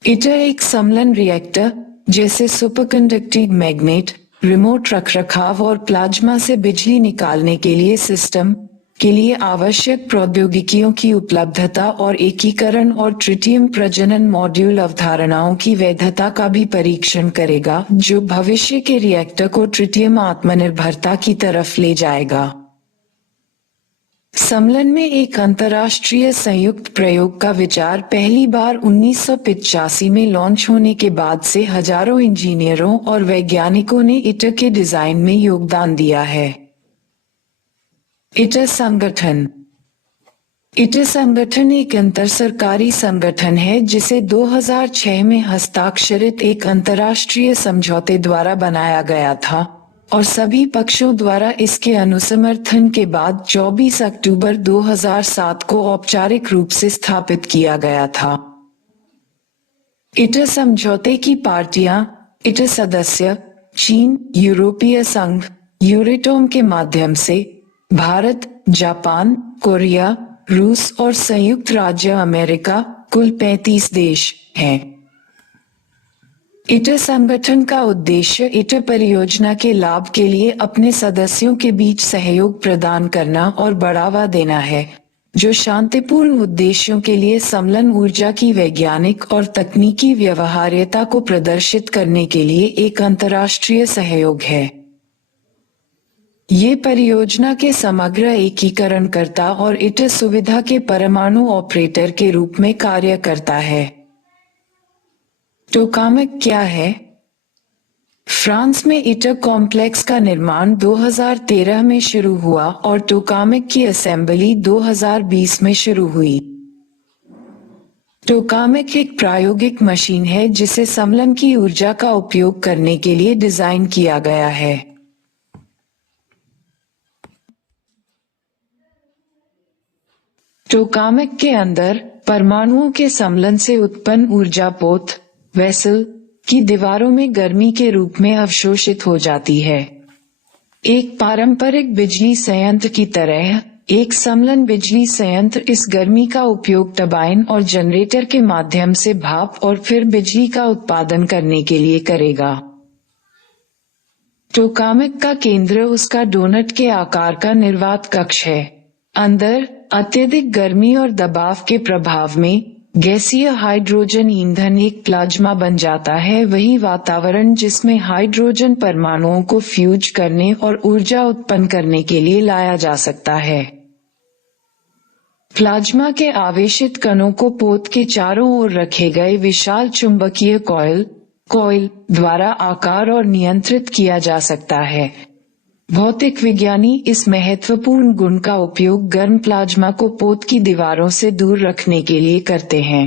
इटर एक समलन रिएक्टर जैसे सुपरकंडक्टिंग मैग्नेट, रिमोट रखरखाव और प्लाज्मा से बिजली निकालने के लिए सिस्टम के लिए आवश्यक प्रौद्योगिकियों की उपलब्धता और एकीकरण और ट्रिटियम प्रजनन मॉड्यूल अवधारणाओं की वैधता का भी परीक्षण करेगा, जो भविष्य के रिएक्टर को ट्रिटियम आत्मनिर्भरता की तरफ ले जाएगा। समलन में एक अंतर्राष्ट्रीय संयुक्त प्रयोग का विचार पहली बार 1985 में लॉन्च होने के बाद से हजारों इंजीनियरों और वैज्ञानिकों ने इटर के डिजाइन में योगदान दिया है। इटर संगठन एक अंतरसरकारी संगठन है जिसे 2006 में हस्ताक्षरित एक अंतर्राष्ट्रीय समझौते द्वारा बनाया गया था और सभी पक्षों द्वारा इसके अनुसमर्थन के बाद 24 अक्टूबर 2007 को औपचारिक रूप से स्थापित किया गया था। इटर समझौते की पार्टियां, इटर सदस्य चीन, यूरोपीय संघ, यूरेटोम के माध्यम से भारत, जापान, कोरिया, रूस और संयुक्त राज्य अमेरिका, कुल 35 देश हैं। इटर संगठन का उद्देश्य इटर परियोजना के लाभ के लिए अपने सदस्यों के बीच सहयोग प्रदान करना और बढ़ावा देना है, जो शांतिपूर्ण उद्देश्यों के लिए समलन ऊर्जा की वैज्ञानिक और तकनीकी व्यवहार्यता को प्रदर्शित करने के लिए एक अंतर्राष्ट्रीय सहयोग है। ये परियोजना के समग्र एकीकरणकर्ता और इटर सुविधा के परमाणु ऑपरेटर के रूप में कार्य करता है। टोकामक क्या है? फ्रांस में इटर कॉम्प्लेक्स का निर्माण 2013 में शुरू हुआ और टोकामक की असेंबली 2020 में शुरू हुई। टोकामेक एक प्रायोगिक मशीन है जिसे समलन की ऊर्जा का उपयोग करने के लिए डिजाइन किया गया है। टोकामेक के अंदर परमाणुओं के समलन से उत्पन्न ऊर्जा पोत वेसल की दीवारों में गर्मी के रूप में अवशोषित हो जाती है। एक पारंपरिक बिजली संयंत्र की तरह एक समलन बिजली संयंत्र इस गर्मी का उपयोग टरबाइन और जनरेटर के माध्यम से भाप और फिर बिजली का उत्पादन करने के लिए करेगा। टोकामेक का केंद्र उसका डोनट के आकार का निर्वात कक्ष है। अंदर अत्यधिक गर्मी और दबाव के प्रभाव में गैसीय हाइड्रोजन ईंधन एक प्लाज्मा बन जाता है, वही वातावरण जिसमें हाइड्रोजन परमाणुओं को फ्यूज करने और ऊर्जा उत्पन्न करने के लिए लाया जा सकता है। प्लाज्मा के आवेशित कणों को पोत के चारों ओर रखे गए विशाल चुंबकीय कॉइल द्वारा आकार और नियंत्रित किया जा सकता है। भौतिक विज्ञानी इस महत्वपूर्ण गुण का उपयोग गर्म प्लाज्मा को पोत की दीवारों से दूर रखने के लिए करते हैं।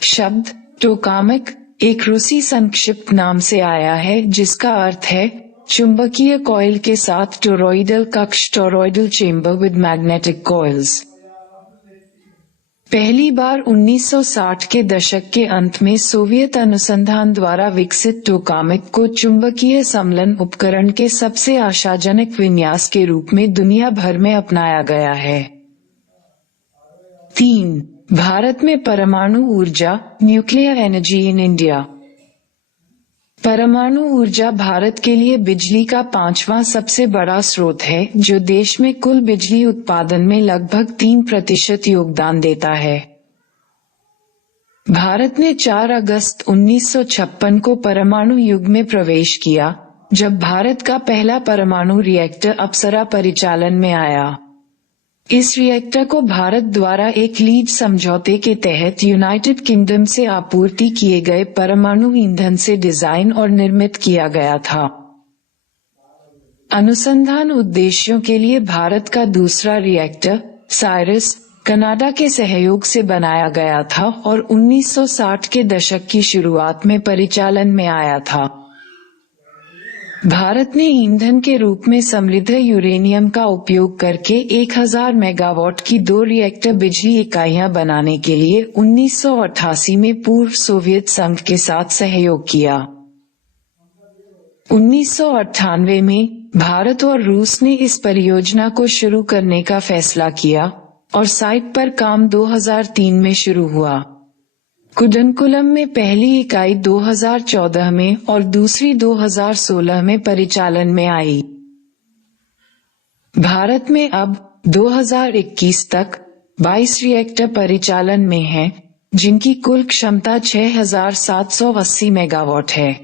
शब्द टोकामेक एक रूसी संक्षिप्त नाम से आया है जिसका अर्थ है चुंबकीय कॉइल के साथ टोरॉइडल कक्ष, toroidal chamber with magnetic coils. पहली बार 1960 के दशक के अंत में सोवियत अनुसंधान द्वारा विकसित टोकामेक को चुंबकीय समलन उपकरण के सबसे आशाजनक विन्यास के रूप में दुनिया भर में अपनाया गया है। 3. भारत में परमाणु ऊर्जा, न्यूक्लियर एनर्जी इन इंडिया। परमाणु ऊर्जा भारत के लिए बिजली का 5वां सबसे बड़ा स्रोत है, जो देश में कुल बिजली उत्पादन में लगभग 3% योगदान देता है। भारत ने 4 अगस्त 1956 को परमाणु युग में प्रवेश किया, जब भारत का पहला परमाणु रिएक्टर अप्सरा परिचालन में आया। इस रिएक्टर को भारत द्वारा एक लीड समझौते के तहत यूनाइटेड किंगडम से आपूर्ति किए गए परमाणु ईंधन से डिजाइन और निर्मित किया गया था। अनुसंधान उद्देश्यों के लिए भारत का दूसरा रिएक्टर साइरस कनाडा के सहयोग से बनाया गया था और 1960 के दशक की शुरुआत में परिचालन में आया था। भारत ने ईंधन के रूप में समृद्ध यूरेनियम का उपयोग करके 1000 मेगावाट की 2 रिएक्टर बिजली इकाइयां बनाने के लिए 1988 में पूर्व सोवियत संघ के साथ सहयोग किया। 1998 में भारत और रूस ने इस परियोजना को शुरू करने का फैसला किया और साइट पर काम 2003 में शुरू हुआ। कुडनकुलम में पहली इकाई 2014 में और दूसरी 2016 में परिचालन में आई। भारत में अब 2021 तक 22 रिएक्टर परिचालन में हैं, जिनकी कुल क्षमता 6780 मेगावाट है।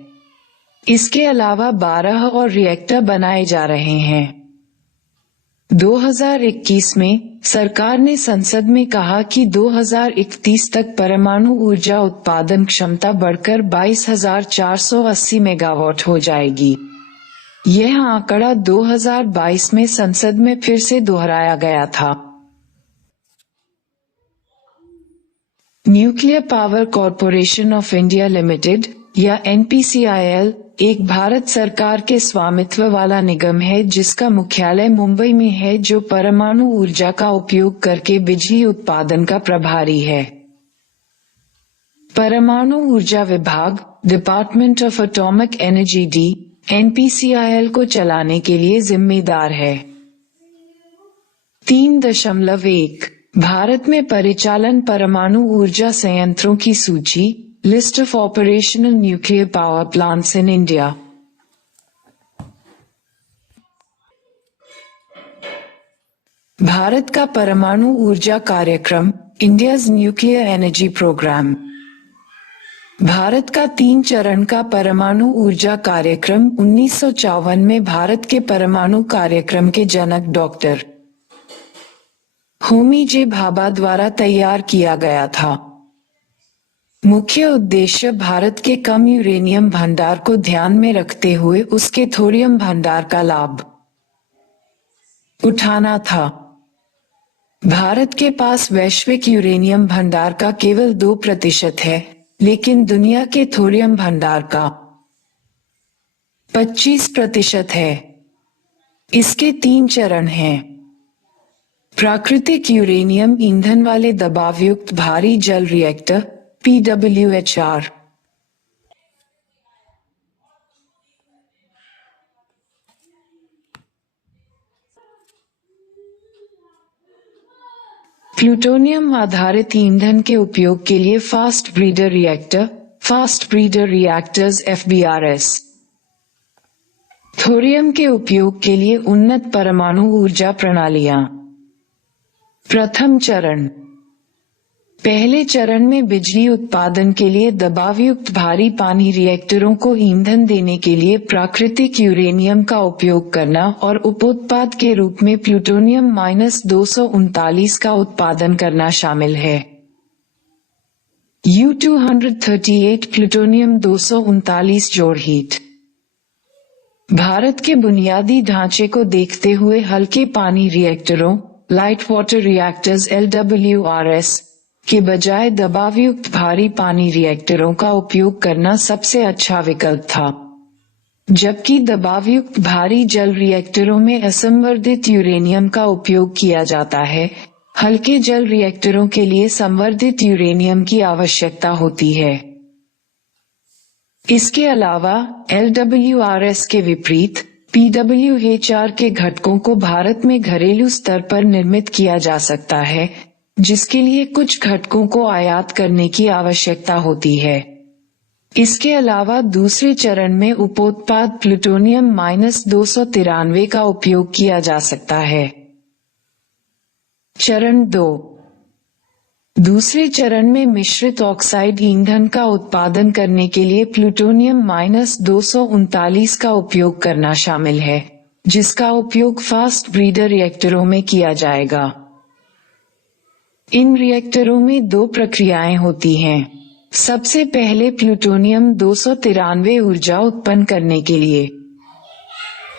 इसके अलावा 12 और रिएक्टर बनाए जा रहे हैं। 2021 में सरकार ने संसद में कहा कि 2031 तक परमाणु ऊर्जा उत्पादन क्षमता बढ़कर 22,480 मेगावाट हो जाएगी। यह आंकड़ा 2022 में संसद में फिर से दोहराया गया था। Nuclear power corporation of India limited या NPCIL एक भारत सरकार के स्वामित्व वाला निगम है जिसका मुख्यालय मुंबई में है, जो परमाणु ऊर्जा का उपयोग करके बिजली उत्पादन का प्रभारी है। परमाणु ऊर्जा विभाग department of atomic energy NPCIL को चलाने के लिए जिम्मेदार है। 3.1 भारत में परिचालन परमाणु ऊर्जा संयंत्रों की सूची list of operational nuclear power plants in India. Bharat का परमाणु ऊर्जा कार्यक्रम India's nuclear energy programme. Bharat का 3 चरण का परमाणु ऊर्जा कार्यक्रम 1954 में भारत के परमाणु कार्यक्रम के जनक डॉक्टर होमी जे भाभा द्वारा तैयार किया गया था। मुख्य उद्देश्य भारत के कम यूरेनियम भंडार को ध्यान में रखते हुए उसके थोरियम भंडार का लाभ उठाना था। भारत के पास वैश्विक यूरेनियम भंडार का केवल 2% है, लेकिन दुनिया के थोरियम भंडार का 25% है। इसके 3 चरण हैं। प्राकृतिक यूरेनियम ईंधन वाले दबावयुक्त भारी जल रिएक्टर PWHR, प्लूटोनियम आधारित ईंधन के उपयोग के लिए fast breeder reactors FBRS, thorium के उपयोग के लिए उन्नत परमाणु ऊर्जा प्रणालियां। प्रथम चरण। पहले चरण में बिजली उत्पादन के लिए दबावयुक्त भारी पानी रिएक्टरों को ईंधन देने के लिए प्राकृतिक यूरेनियम का उपयोग करना और उपोत्पाद के रूप में प्लूटोनियम-239 का उत्पादन करना शामिल है। U-238 प्लूटोनियम 239 जोड़ हीट। भारत के बुनियादी ढांचे को देखते हुए हल्के पानी रिएक्टरों लाइट वाटर रिएक्टर्स LWRS के बजाय दबावयुक्त भारी पानी रिएक्टरों का उपयोग करना सबसे अच्छा विकल्प था। जबकि दबावयुक्त भारी जल रिएक्टरों में असंवर्धित यूरेनियम का उपयोग किया जाता है, हल्के जल रिएक्टरों के लिए संवर्धित यूरेनियम की आवश्यकता होती है। इसके अलावा LWRS के विपरीत PWHR के घटकों को भारत में घरेलू स्तर पर निर्मित किया जा सकता है, जिसके लिए कुछ घटकों को आयात करने की आवश्यकता होती है। इसके अलावा दूसरे चरण में उपोत्पाद प्लूटोनियम-293 का उपयोग किया जा सकता है। चरण 2। दूसरे चरण में मिश्रित ऑक्साइड ईंधन का उत्पादन करने के लिए प्लूटोनियम-239 का उपयोग करना शामिल है, जिसका उपयोग फास्ट ब्रीडर रिएक्टरों में किया जाएगा। इन रिएक्टरों में 2 प्रक्रियाएं होती हैं। सबसे पहले प्लूटोनियम-293 ऊर्जा उत्पन्न करने के लिए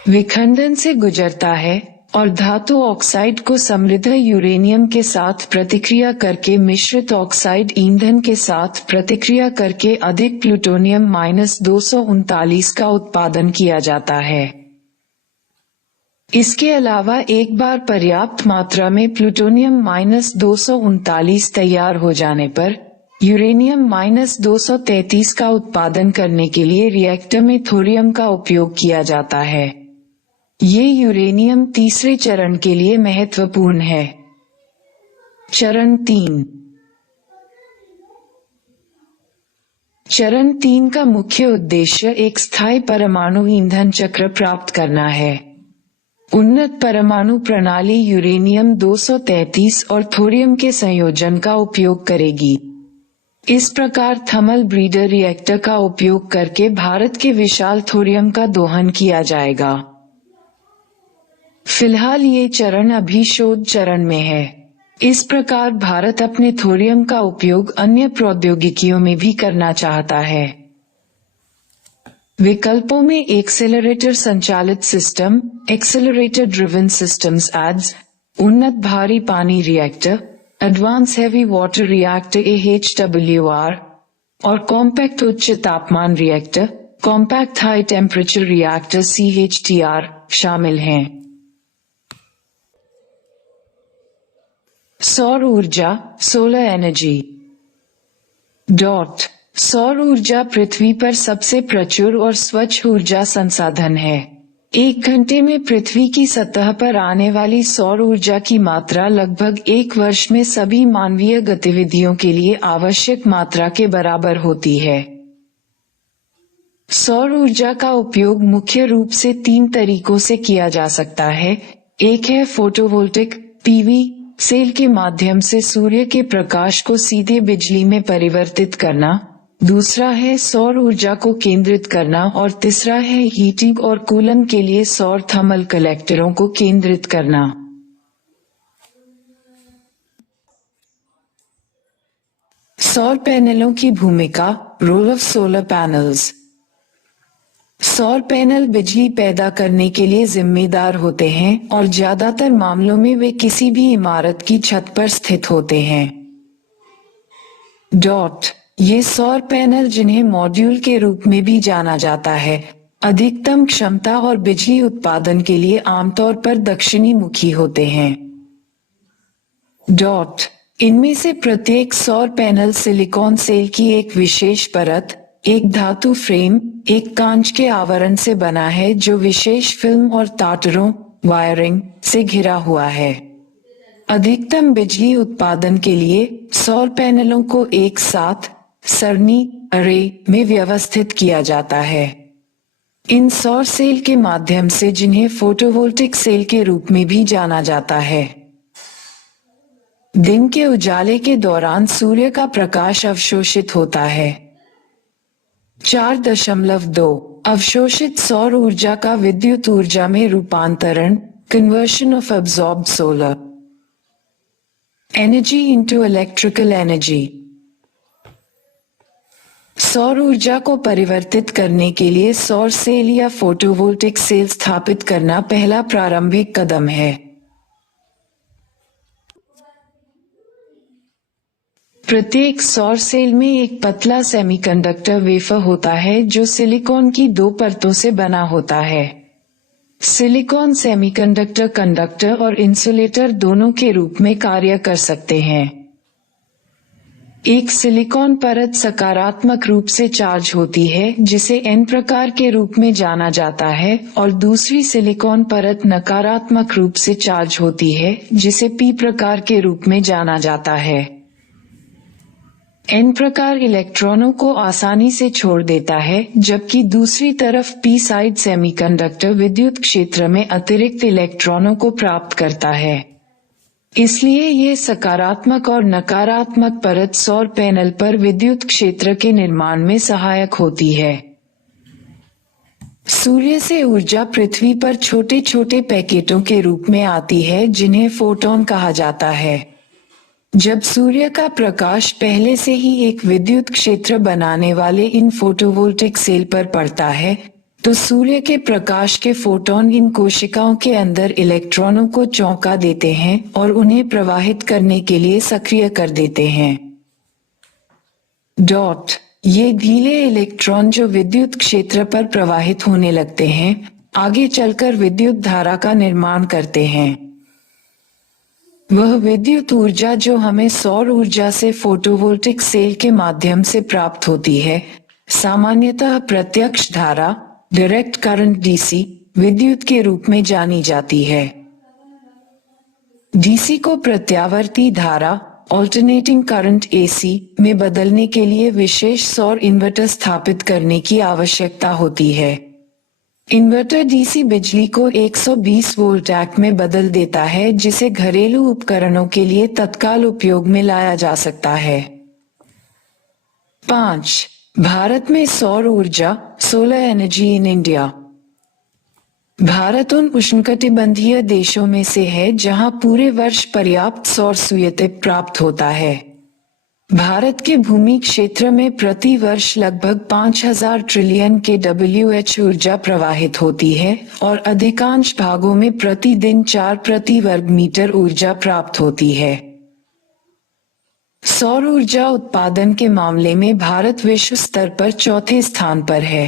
विखंडन से गुजरता है और धातु ऑक्साइड को समृद्ध यूरेनियम के साथ प्रतिक्रिया करके मिश्रित ऑक्साइड ईंधन के साथ प्रतिक्रिया करके अधिक प्लूटोनियम-239 का उत्पादन किया जाता है। इसके अलावा एक बार पर्याप्त मात्रा में प्लूटोनियम-239 तैयार हो जाने पर यूरेनियम-233 का उत्पादन करने के लिए रिएक्टर में थोरियम का उपयोग किया जाता है। ये यूरेनियम तीसरे चरण के लिए महत्वपूर्ण है। चरण 3। चरण 3 का मुख्य उद्देश्य एक स्थायी परमाणु ईंधन चक्र प्राप्त करना है। उन्नत परमाणु प्रणाली यूरेनियम-233 और थोरियम के संयोजन का उपयोग करेगी। इस प्रकार थर्मल ब्रीडर रिएक्टर का उपयोग करके भारत के विशाल थोरियम का दोहन किया जाएगा। फिलहाल ये चरण अभी शोध चरण में है। इस प्रकार भारत अपने थोरियम का उपयोग अन्य प्रौद्योगिकियों में भी करना चाहता है। विकल्पों में एक्सेलरेटर संचालित system, accelerator driven systems ADS, उन्नत भारी पानी रिएक्टर, advance heavy water reactor AHWR और कॉम्पैक्ट उच्च तापमान रिएक्टर, compact high temperature reactor CHTR शामिल हैं। सौर ऊर्जा, सोलर एनर्जी। सौर ऊर्जा पृथ्वी पर सबसे प्रचुर और स्वच्छ ऊर्जा संसाधन है। 1 घंटे में पृथ्वी की सतह पर आने वाली सौर ऊर्जा की मात्रा लगभग 1 वर्ष में सभी मानवीय गतिविधियों के लिए आवश्यक मात्रा के बराबर होती है। सौर ऊर्जा का उपयोग मुख्य रूप से 3 तरीकों से किया जा सकता है। एक है फोटोवोल्टिक PV सेल के माध्यम से सूर्य के प्रकाश को सीधे बिजली में परिवर्तित करना, दूसरा है सौर ऊर्जा को केंद्रित करना और तीसरा है हीटिंग और कूलन के लिए सौर थर्मल कलेक्टरों को केंद्रित करना। सौर पैनलों की भूमिका, रोल ऑफ सोलर पैनल्स। सौर पैनल बिजली पैदा करने के लिए जिम्मेदार होते हैं और ज्यादातर मामलों में वे किसी भी इमारत की छत पर स्थित होते हैं। ये सौर पैनल, जिन्हें मॉड्यूल के रूप में भी जाना जाता है, अधिकतम क्षमता और बिजली उत्पादन के लिए आमतौर पर दक्षिणी मुखी होते हैं। इनमें से प्रत्येक सौर पैनल सिलिकॉन सेल की एक विशेष परत, एक धातु फ्रेम, एक कांच के आवरण से बना है जो विशेष फिल्म और तारों वायरिंग से घिरा हुआ है। अधिकतम बिजली उत्पादन के लिए सौर पैनलों को एक साथ सरनी अरे में व्यवस्थित किया जाता है। इन सौर सेल के माध्यम से, जिन्हें फोटोवोल्टिक सेल के रूप में भी जाना जाता है, दिन के उजाले के दौरान सूर्य का प्रकाश अवशोषित होता है। 4.2 अवशोषित सौर ऊर्जा का विद्युत ऊर्जा में रूपांतरण, conversion of absorbed solar energy into electrical energy. सौर ऊर्जा को परिवर्तित करने के लिए सौर सेल या फोटोवोल्टिक सेल स्थापित करना पहला प्रारंभिक कदम है। प्रत्येक सौर सेल में एक पतला सेमीकंडक्टर वेफर होता है जो सिलिकॉन की 2 परतों से बना होता है। सिलिकॉन सेमीकंडक्टर कंडक्टर और इंसुलेटर दोनों के रूप में कार्य कर सकते हैं। एक सिलिकॉन परत सकारात्मक रूप से चार्ज होती है, जिसे N प्रकार के रूप में जाना जाता है, और दूसरी सिलिकॉन परत नकारात्मक रूप से चार्ज होती है, जिसे P प्रकार के रूप में जाना जाता है। N प्रकार इलेक्ट्रॉनों को आसानी से छोड़ देता है, जबकि दूसरी तरफ P साइड सेमीकंडक्टर विद्युत क्षेत्र में अतिरिक्त इलेक्ट्रॉनों को प्राप्त करता है। इसलिए ये सकारात्मक और नकारात्मक परत सौर पैनल पर विद्युत क्षेत्र के निर्माण में सहायक होती है। सूर्य से ऊर्जा पृथ्वी पर छोटे छोटे पैकेटों के रूप में आती है, जिन्हें फोटॉन कहा जाता है। जब सूर्य का प्रकाश पहले से ही एक विद्युत क्षेत्र बनाने वाले इन फोटोवोल्टिक सेल पर पड़ता है, तो सूर्य के प्रकाश के फोटॉन इन कोशिकाओं के अंदर इलेक्ट्रॉनों को चौंका देते हैं और उन्हें प्रवाहित करने के लिए सक्रिय कर देते हैं। ये ढीले इलेक्ट्रॉन जो विद्युत क्षेत्र पर प्रवाहित होने लगते हैं, आगे चलकर विद्युत धारा का निर्माण करते हैं। वह विद्युत ऊर्जा जो हमें सौर ऊर्जा से फोटोवोल्टिक सेल के माध्यम से प्राप्त होती है, सामान्यतः प्रत्यक्ष धारा डायरेक्ट करंट डीसी विद्युत के रूप में जानी जाती है। डीसी को प्रत्यावर्ती धारा ऑल्टरनेटिंग करंट एसी में बदलने के लिए विशेष सौर इन्वर्टर स्थापित करने की आवश्यकता होती है। इन्वर्टर डीसी बिजली को 120 वोल्ट तक में बदल देता है, जिसे घरेलू उपकरणों के लिए तत्काल उपयोग में लाया जा सकता है। 5. भारत में सौर ऊर्जा solar energy in India. Bharat उन उष्णकटिबंधीय देशों में से है जहां पूरे वर्ष पर्याप्त सौर सूर्यते प्राप्त होता है। भारत के भूमि क्षेत्र में प्रति वर्ष लगभग 5000 ट्रिलियन के WH ऊर्जा प्रवाहित होती है और अधिकांश भागों में प्रतिदिन 4 प्रति वर्ग मीटर ऊर्जा प्राप्त होती है। सौर ऊर्जा उत्पादन के मामले में भारत विश्व स्तर पर चौथे स्थान पर है।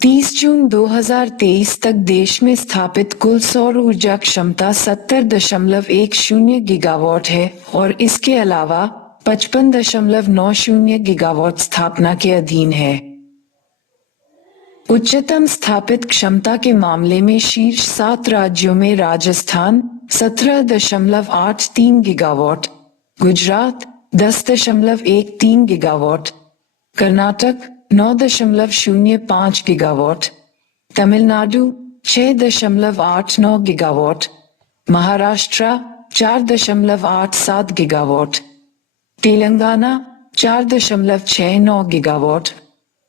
30 जून 2023 तक देश में स्थापित कुल सौर ऊर्जा क्षमता 70.10 गीगावाट है और इसके अलावा 55.90 गीगावाट स्थापना के अधीन है। उच्चतम स्थापित क्षमता के मामले में शीर्ष 7 राज्यों में Rajasthan 17.83 gigawatt, Gujarat 10.13 gigawatt, Karnataka 9.05 gigawatt, Tamil Nadu 6.89 gigawatt, Maharashtra 4.87 gigawatt, Telangana 4.69 gigawatt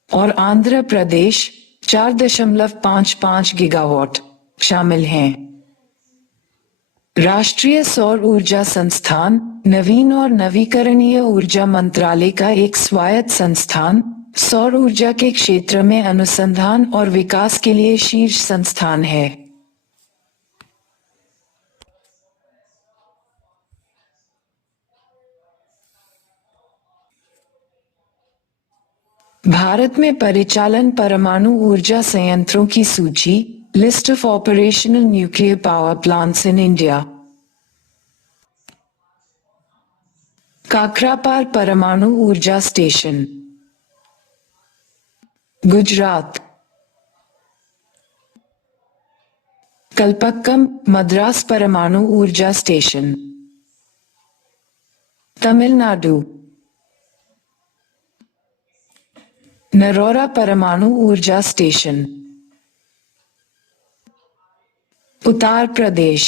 और आंध्र प्रदेश 4.55 गीगावाट शामिल हैं। राष्ट्रीय सौर ऊर्जा संस्थान नवीन और नवीकरणीय ऊर्जा मंत्रालय का एक स्वायत्त संस्थान सौर ऊर्जा के क्षेत्र में अनुसंधान और विकास के लिए शीर्ष संस्थान है। भारत में परिचालन परमाणु ऊर्जा संयंत्रों की सूची, list of operational nuclear power plants in India. Kakrapar परमाणु ऊर्जा स्टेशन, गुजरात। कल्पक्कम मद्रास परमाणु ऊर्जा स्टेशन, तमिलनाडु। नरोरा परमाणु ऊर्जा स्टेशन, उत्तर प्रदेश।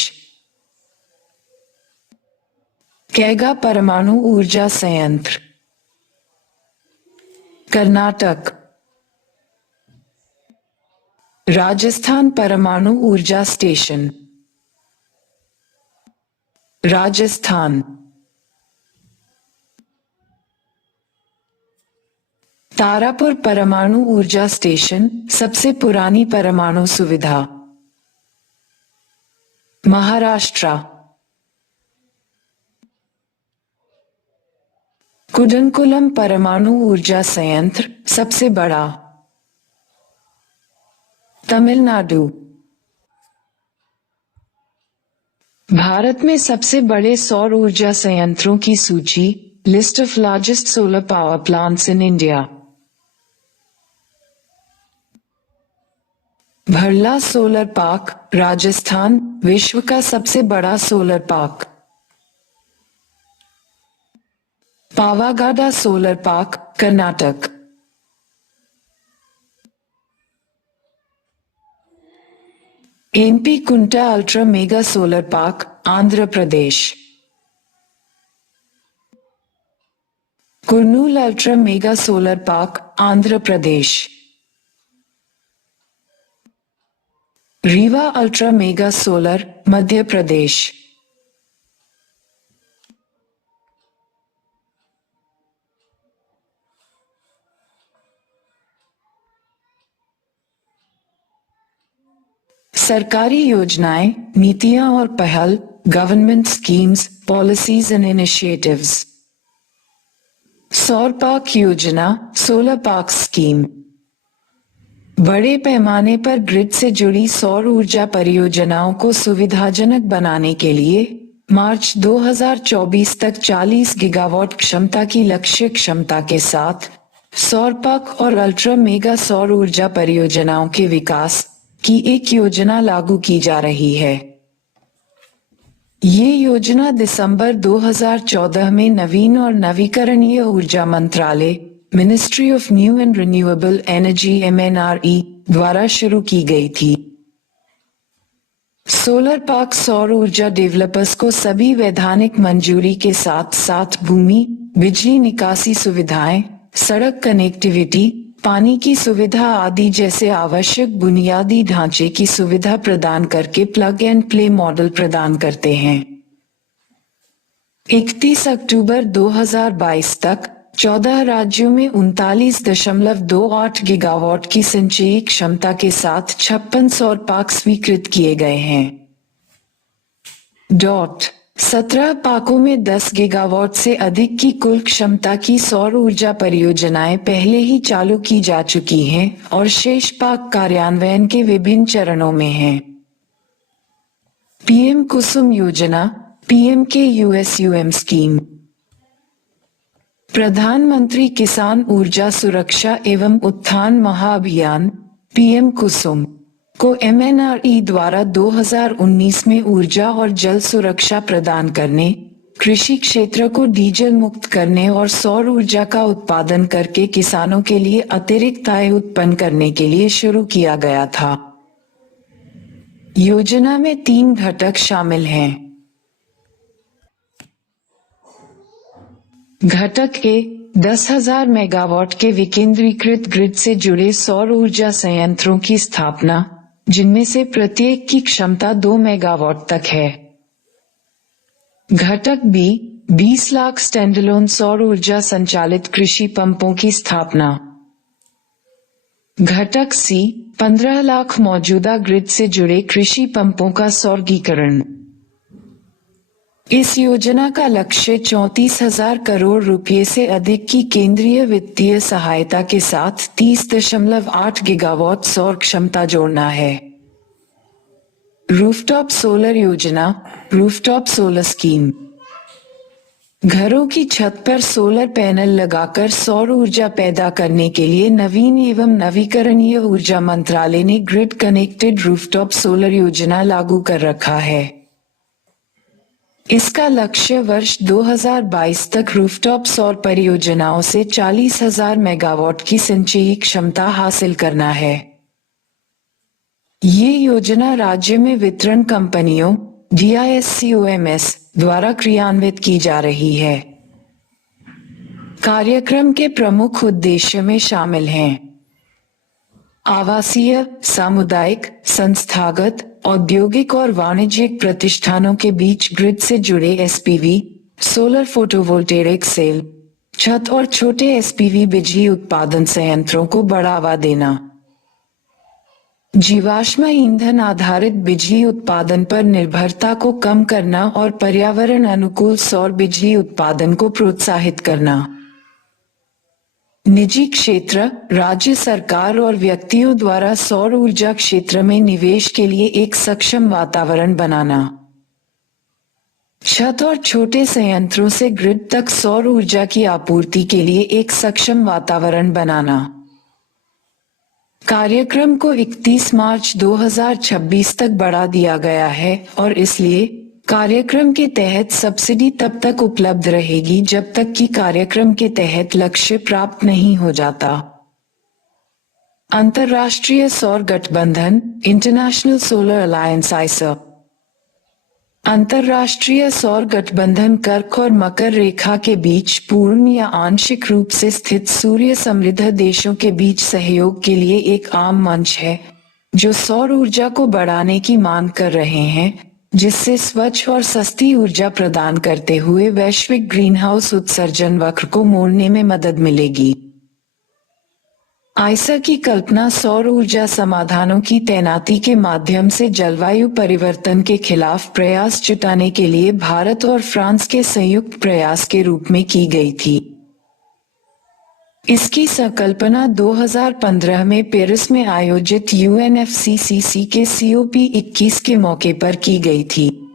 कैगा परमाणु ऊर्जा संयंत्र, कर्नाटक। राजस्थान परमाणु ऊर्जा स्टेशन, राजस्थान। तारापुर परमाणु ऊर्जा स्टेशन, सबसे पुरानी परमाणु सुविधा, महाराष्ट्र। कुडनकुलम परमाणु ऊर्जा संयंत्र, सबसे बड़ा, तमिलनाडु। भारत में सबसे बड़े सौर ऊर्जा संयंत्रों की सूची, list of largest solar power plants in India. Bhadla solar park, Rajasthan, विश्व का सबसे बड़ा solar park. Pavagada solar park, Karnataka. MP Kunta ultra mega solar park, Andhra Pradesh. Kurnool ultra mega solar park, Andhra Pradesh. Rewa ultra mega solar, Madhya Pradesh. सरकारी योजनाएं, नीतियां और पहल, government schemes, policies and initiatives. सौर पार्क योजना, सोलर पार्क स्कीम। बड़े पैमाने पर ग्रिड से जुड़ी सौर ऊर्जा परियोजनाओं को सुविधाजनक बनाने के लिए मार्च 2024 तक 40 गीगावाट क्षमता की लक्ष्य क्षमता के साथ सौर पार्क और अल्ट्रा मेगा सौर ऊर्जा परियोजनाओं के विकास की एक योजना लागू की जा रही है। ये योजना दिसंबर 2014 में नवीन और नवीकरणीय ऊर्जा मंत्रालय, ministry of new and renewable energy MNRE द्वारा शुरू की गई थी। सोलर पार्क सौर ऊर्जा डेवलपर्स को सभी वैधानिक मंजूरी के साथ साथ भूमि, बिजली निकासी सुविधाएं, सड़क कनेक्टिविटी, पानी की सुविधा आदि जैसे आवश्यक बुनियादी ढांचे की सुविधा प्रदान करके प्लग एंड प्ले मॉडल प्रदान करते हैं। 31 अक्टूबर 2022 तक 14 राज्यों में 39.28 गीगावाट की संचयी क्षमता के साथ 56 सौर पार्क स्वीकृत किए गए हैं। 17 पार्कों में 10 गीगावाट से अधिक की कुल क्षमता की सौर ऊर्जा परियोजनाएं पहले ही चालू की जा चुकी हैं और शेष पार्क कार्यान्वयन के विभिन्न चरणों में हैं। पीएम कुसुम योजना, PMKUSUM स्कीम। प्रधानमंत्री किसान ऊर्जा सुरक्षा एवं उत्थान महाअभियान PM कुसुम को MNRE द्वारा 2019 में ऊर्जा और जल सुरक्षा प्रदान करने, कृषि क्षेत्र को डीजल मुक्त करने और सौर ऊर्जा का उत्पादन करके किसानों के लिए अतिरिक्त आय उत्पन्न करने के लिए शुरू किया गया था। योजना में 3 घटक शामिल हैं। घटक ए 10,000 मेगावाट के विकेंद्रीकृत ग्रिड से जुड़े सौर ऊर्जा संयंत्रों की स्थापना, जिनमें से प्रत्येक की क्षमता 2 मेगावाट तक है। घटक बी 20 लाख स्टैंडअलोन सौर ऊर्जा संचालित कृषि पंपों की स्थापना। घटक सी 15 लाख मौजूदा ग्रिड से जुड़े कृषि पंपों का सौरगीकरण। इस योजना का लक्ष्य 34,000 करोड़ रुपए से अधिक की केंद्रीय वित्तीय सहायता के साथ 30.8 गीगावाट सौर क्षमता जोड़ना है। रूफटॉप सोलर योजना, रूफटॉप सोलर स्कीम। घरों की छत पर सोलर पैनल लगाकर सौर ऊर्जा पैदा करने के लिए नवीन एवं नवीकरणीय ऊर्जा मंत्रालय ने ग्रिड कनेक्टेड रूफटॉप सोलर योजना लागू कर रखा है। इसका लक्ष्य वर्ष 2022 तक रूफटॉप सौर परियोजनाओं से 40,000 मेगावाट की संचयी क्षमता हासिल करना है। ये योजना राज्य में वितरण कंपनियों DISCOMs द्वारा क्रियान्वित की जा रही है। कार्यक्रम के प्रमुख उद्देश्य में शामिल हैं आवासीय, सामुदायिक, संस्थागत, औद्योगिक और वाणिज्यिक प्रतिष्ठानों के बीच ग्रिड से जुड़े SPV, सोलर फोटोवोल्टेइक सेल, छत और छोटे SPV बिजली उत्पादन संयंत्रों को बढ़ावा देना। जीवाश्म ईंधन आधारित बिजली उत्पादन पर निर्भरता को कम करना और पर्यावरण अनुकूल सौर बिजली उत्पादन को प्रोत्साहित करना। निजी क्षेत्र, राज्य सरकार और व्यक्तियों द्वारा सौर ऊर्जा क्षेत्र में निवेश के लिए एक सक्षम वातावरण बनाना। छत और छोटे संयंत्रों से ग्रिड तक सौर ऊर्जा की आपूर्ति के लिए एक सक्षम वातावरण बनाना। कार्यक्रम को 31 मार्च 2026 तक बढ़ा दिया गया है और इसलिए कार्यक्रम के तहत सब्सिडी तब तक उपलब्ध रहेगी जब तक कि कार्यक्रम के तहत लक्ष्य प्राप्त नहीं हो जाता। अंतर्राष्ट्रीय सौर गठबंधन, इंटरनेशनल सोलर अलायंस ISA। अंतर्राष्ट्रीय सौर गठबंधन कर्क और मकर रेखा के बीच पूर्ण या आंशिक रूप से स्थित सूर्य समृद्ध देशों के बीच सहयोग के लिए एक आम मंच है, जो सौर ऊर्जा को बढ़ाने की मांग कर रहे हैं, जिससे स्वच्छ और सस्ती ऊर्जा प्रदान करते हुए वैश्विक ग्रीनहाउस उत्सर्जन वक्र को मोड़ने में मदद मिलेगी। ISA की कल्पना सौर ऊर्जा समाधानों की तैनाती के माध्यम से जलवायु परिवर्तन के खिलाफ प्रयास जुटाने के लिए भारत और फ्रांस के संयुक्त प्रयास के रूप में की गई थी। इसकी संकल्पना 2015 में पेरिस में आयोजित UNFCCC के COP21 के मौके पर की गई थी।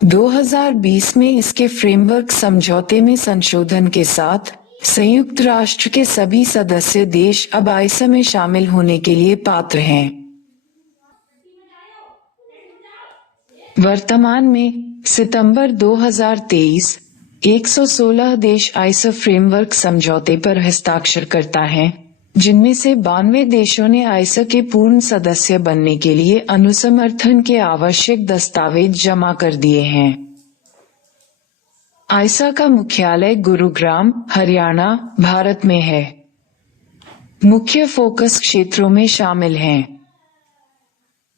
2020 में इसके फ्रेमवर्क समझौते में संशोधन के साथ संयुक्त राष्ट्र के सभी सदस्य देश अब ISA में शामिल होने के लिए पात्र हैं। वर्तमान में सितंबर 2023 116 देश ISA फ्रेमवर्क समझौते पर हस्ताक्षर करता है, जिनमें से 92 देशों ने ISA के पूर्ण सदस्य बनने के लिए अनुसमर्थन के आवश्यक दस्तावेज जमा कर दिए हैं। ISA का मुख्यालय गुरुग्राम, हरियाणा, भारत में है। मुख्य फोकस क्षेत्रों में शामिल हैं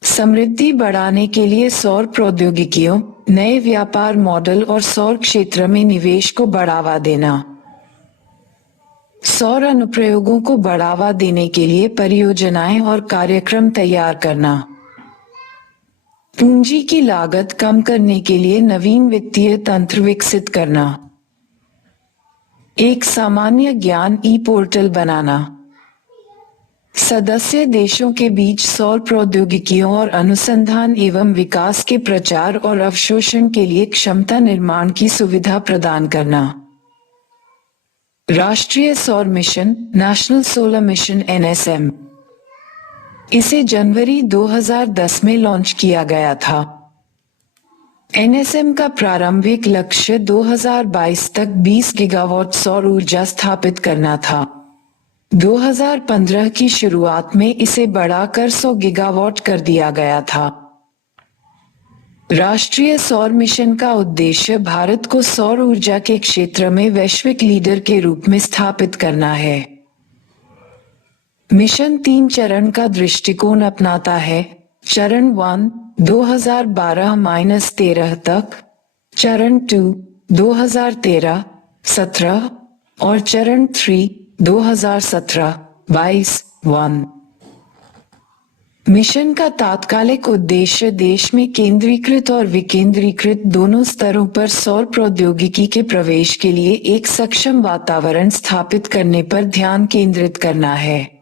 समृद्धि बढ़ाने के लिए सौर प्रौद्योगिकियों, नए व्यापार मॉडल और सौर क्षेत्र में निवेश को बढ़ावा देना। सौर अनुप्रयोगों को बढ़ावा देने के लिए परियोजनाएं और कार्यक्रम तैयार करना। पूंजी की लागत कम करने के लिए नवीन वित्तीय तंत्र विकसित करना। एक सामान्य ज्ञान पोर्टल बनाना। सदस्य देशों के बीच सौर प्रौद्योगिकियों और अनुसंधान एवं विकास के प्रचार और अवशोषण के लिए क्षमता निर्माण की सुविधा प्रदान करना। राष्ट्रीय सौर mission, national solar mission NSM। इसे जनवरी 2010 में लॉन्च किया गया था। NSM का प्रारंभिक लक्ष्य 2022 तक 20 गीगावाट सौर ऊर्जा स्थापित करना था। 2015 की शुरुआत में इसे बढ़ाकर 100 गीगावाट कर दिया गया था। राष्ट्रीय सौर मिशन का उद्देश्य भारत को सौर ऊर्जा के क्षेत्र में वैश्विक लीडर के रूप में स्थापित करना है। मिशन 3 चरण का दृष्टिकोण अपनाता है। चरण 1 2012-13 तक, चरण 2 2013-17 और चरण 3 2017 22 मिशन का तात्कालिक उद्देश्य देश में केंद्रीकृत और विकेंद्रीकृत दोनों स्तरों पर सौर प्रौद्योगिकी के प्रवेश के लिए एक सक्षम वातावरण स्थापित करने पर ध्यान केंद्रित करना है।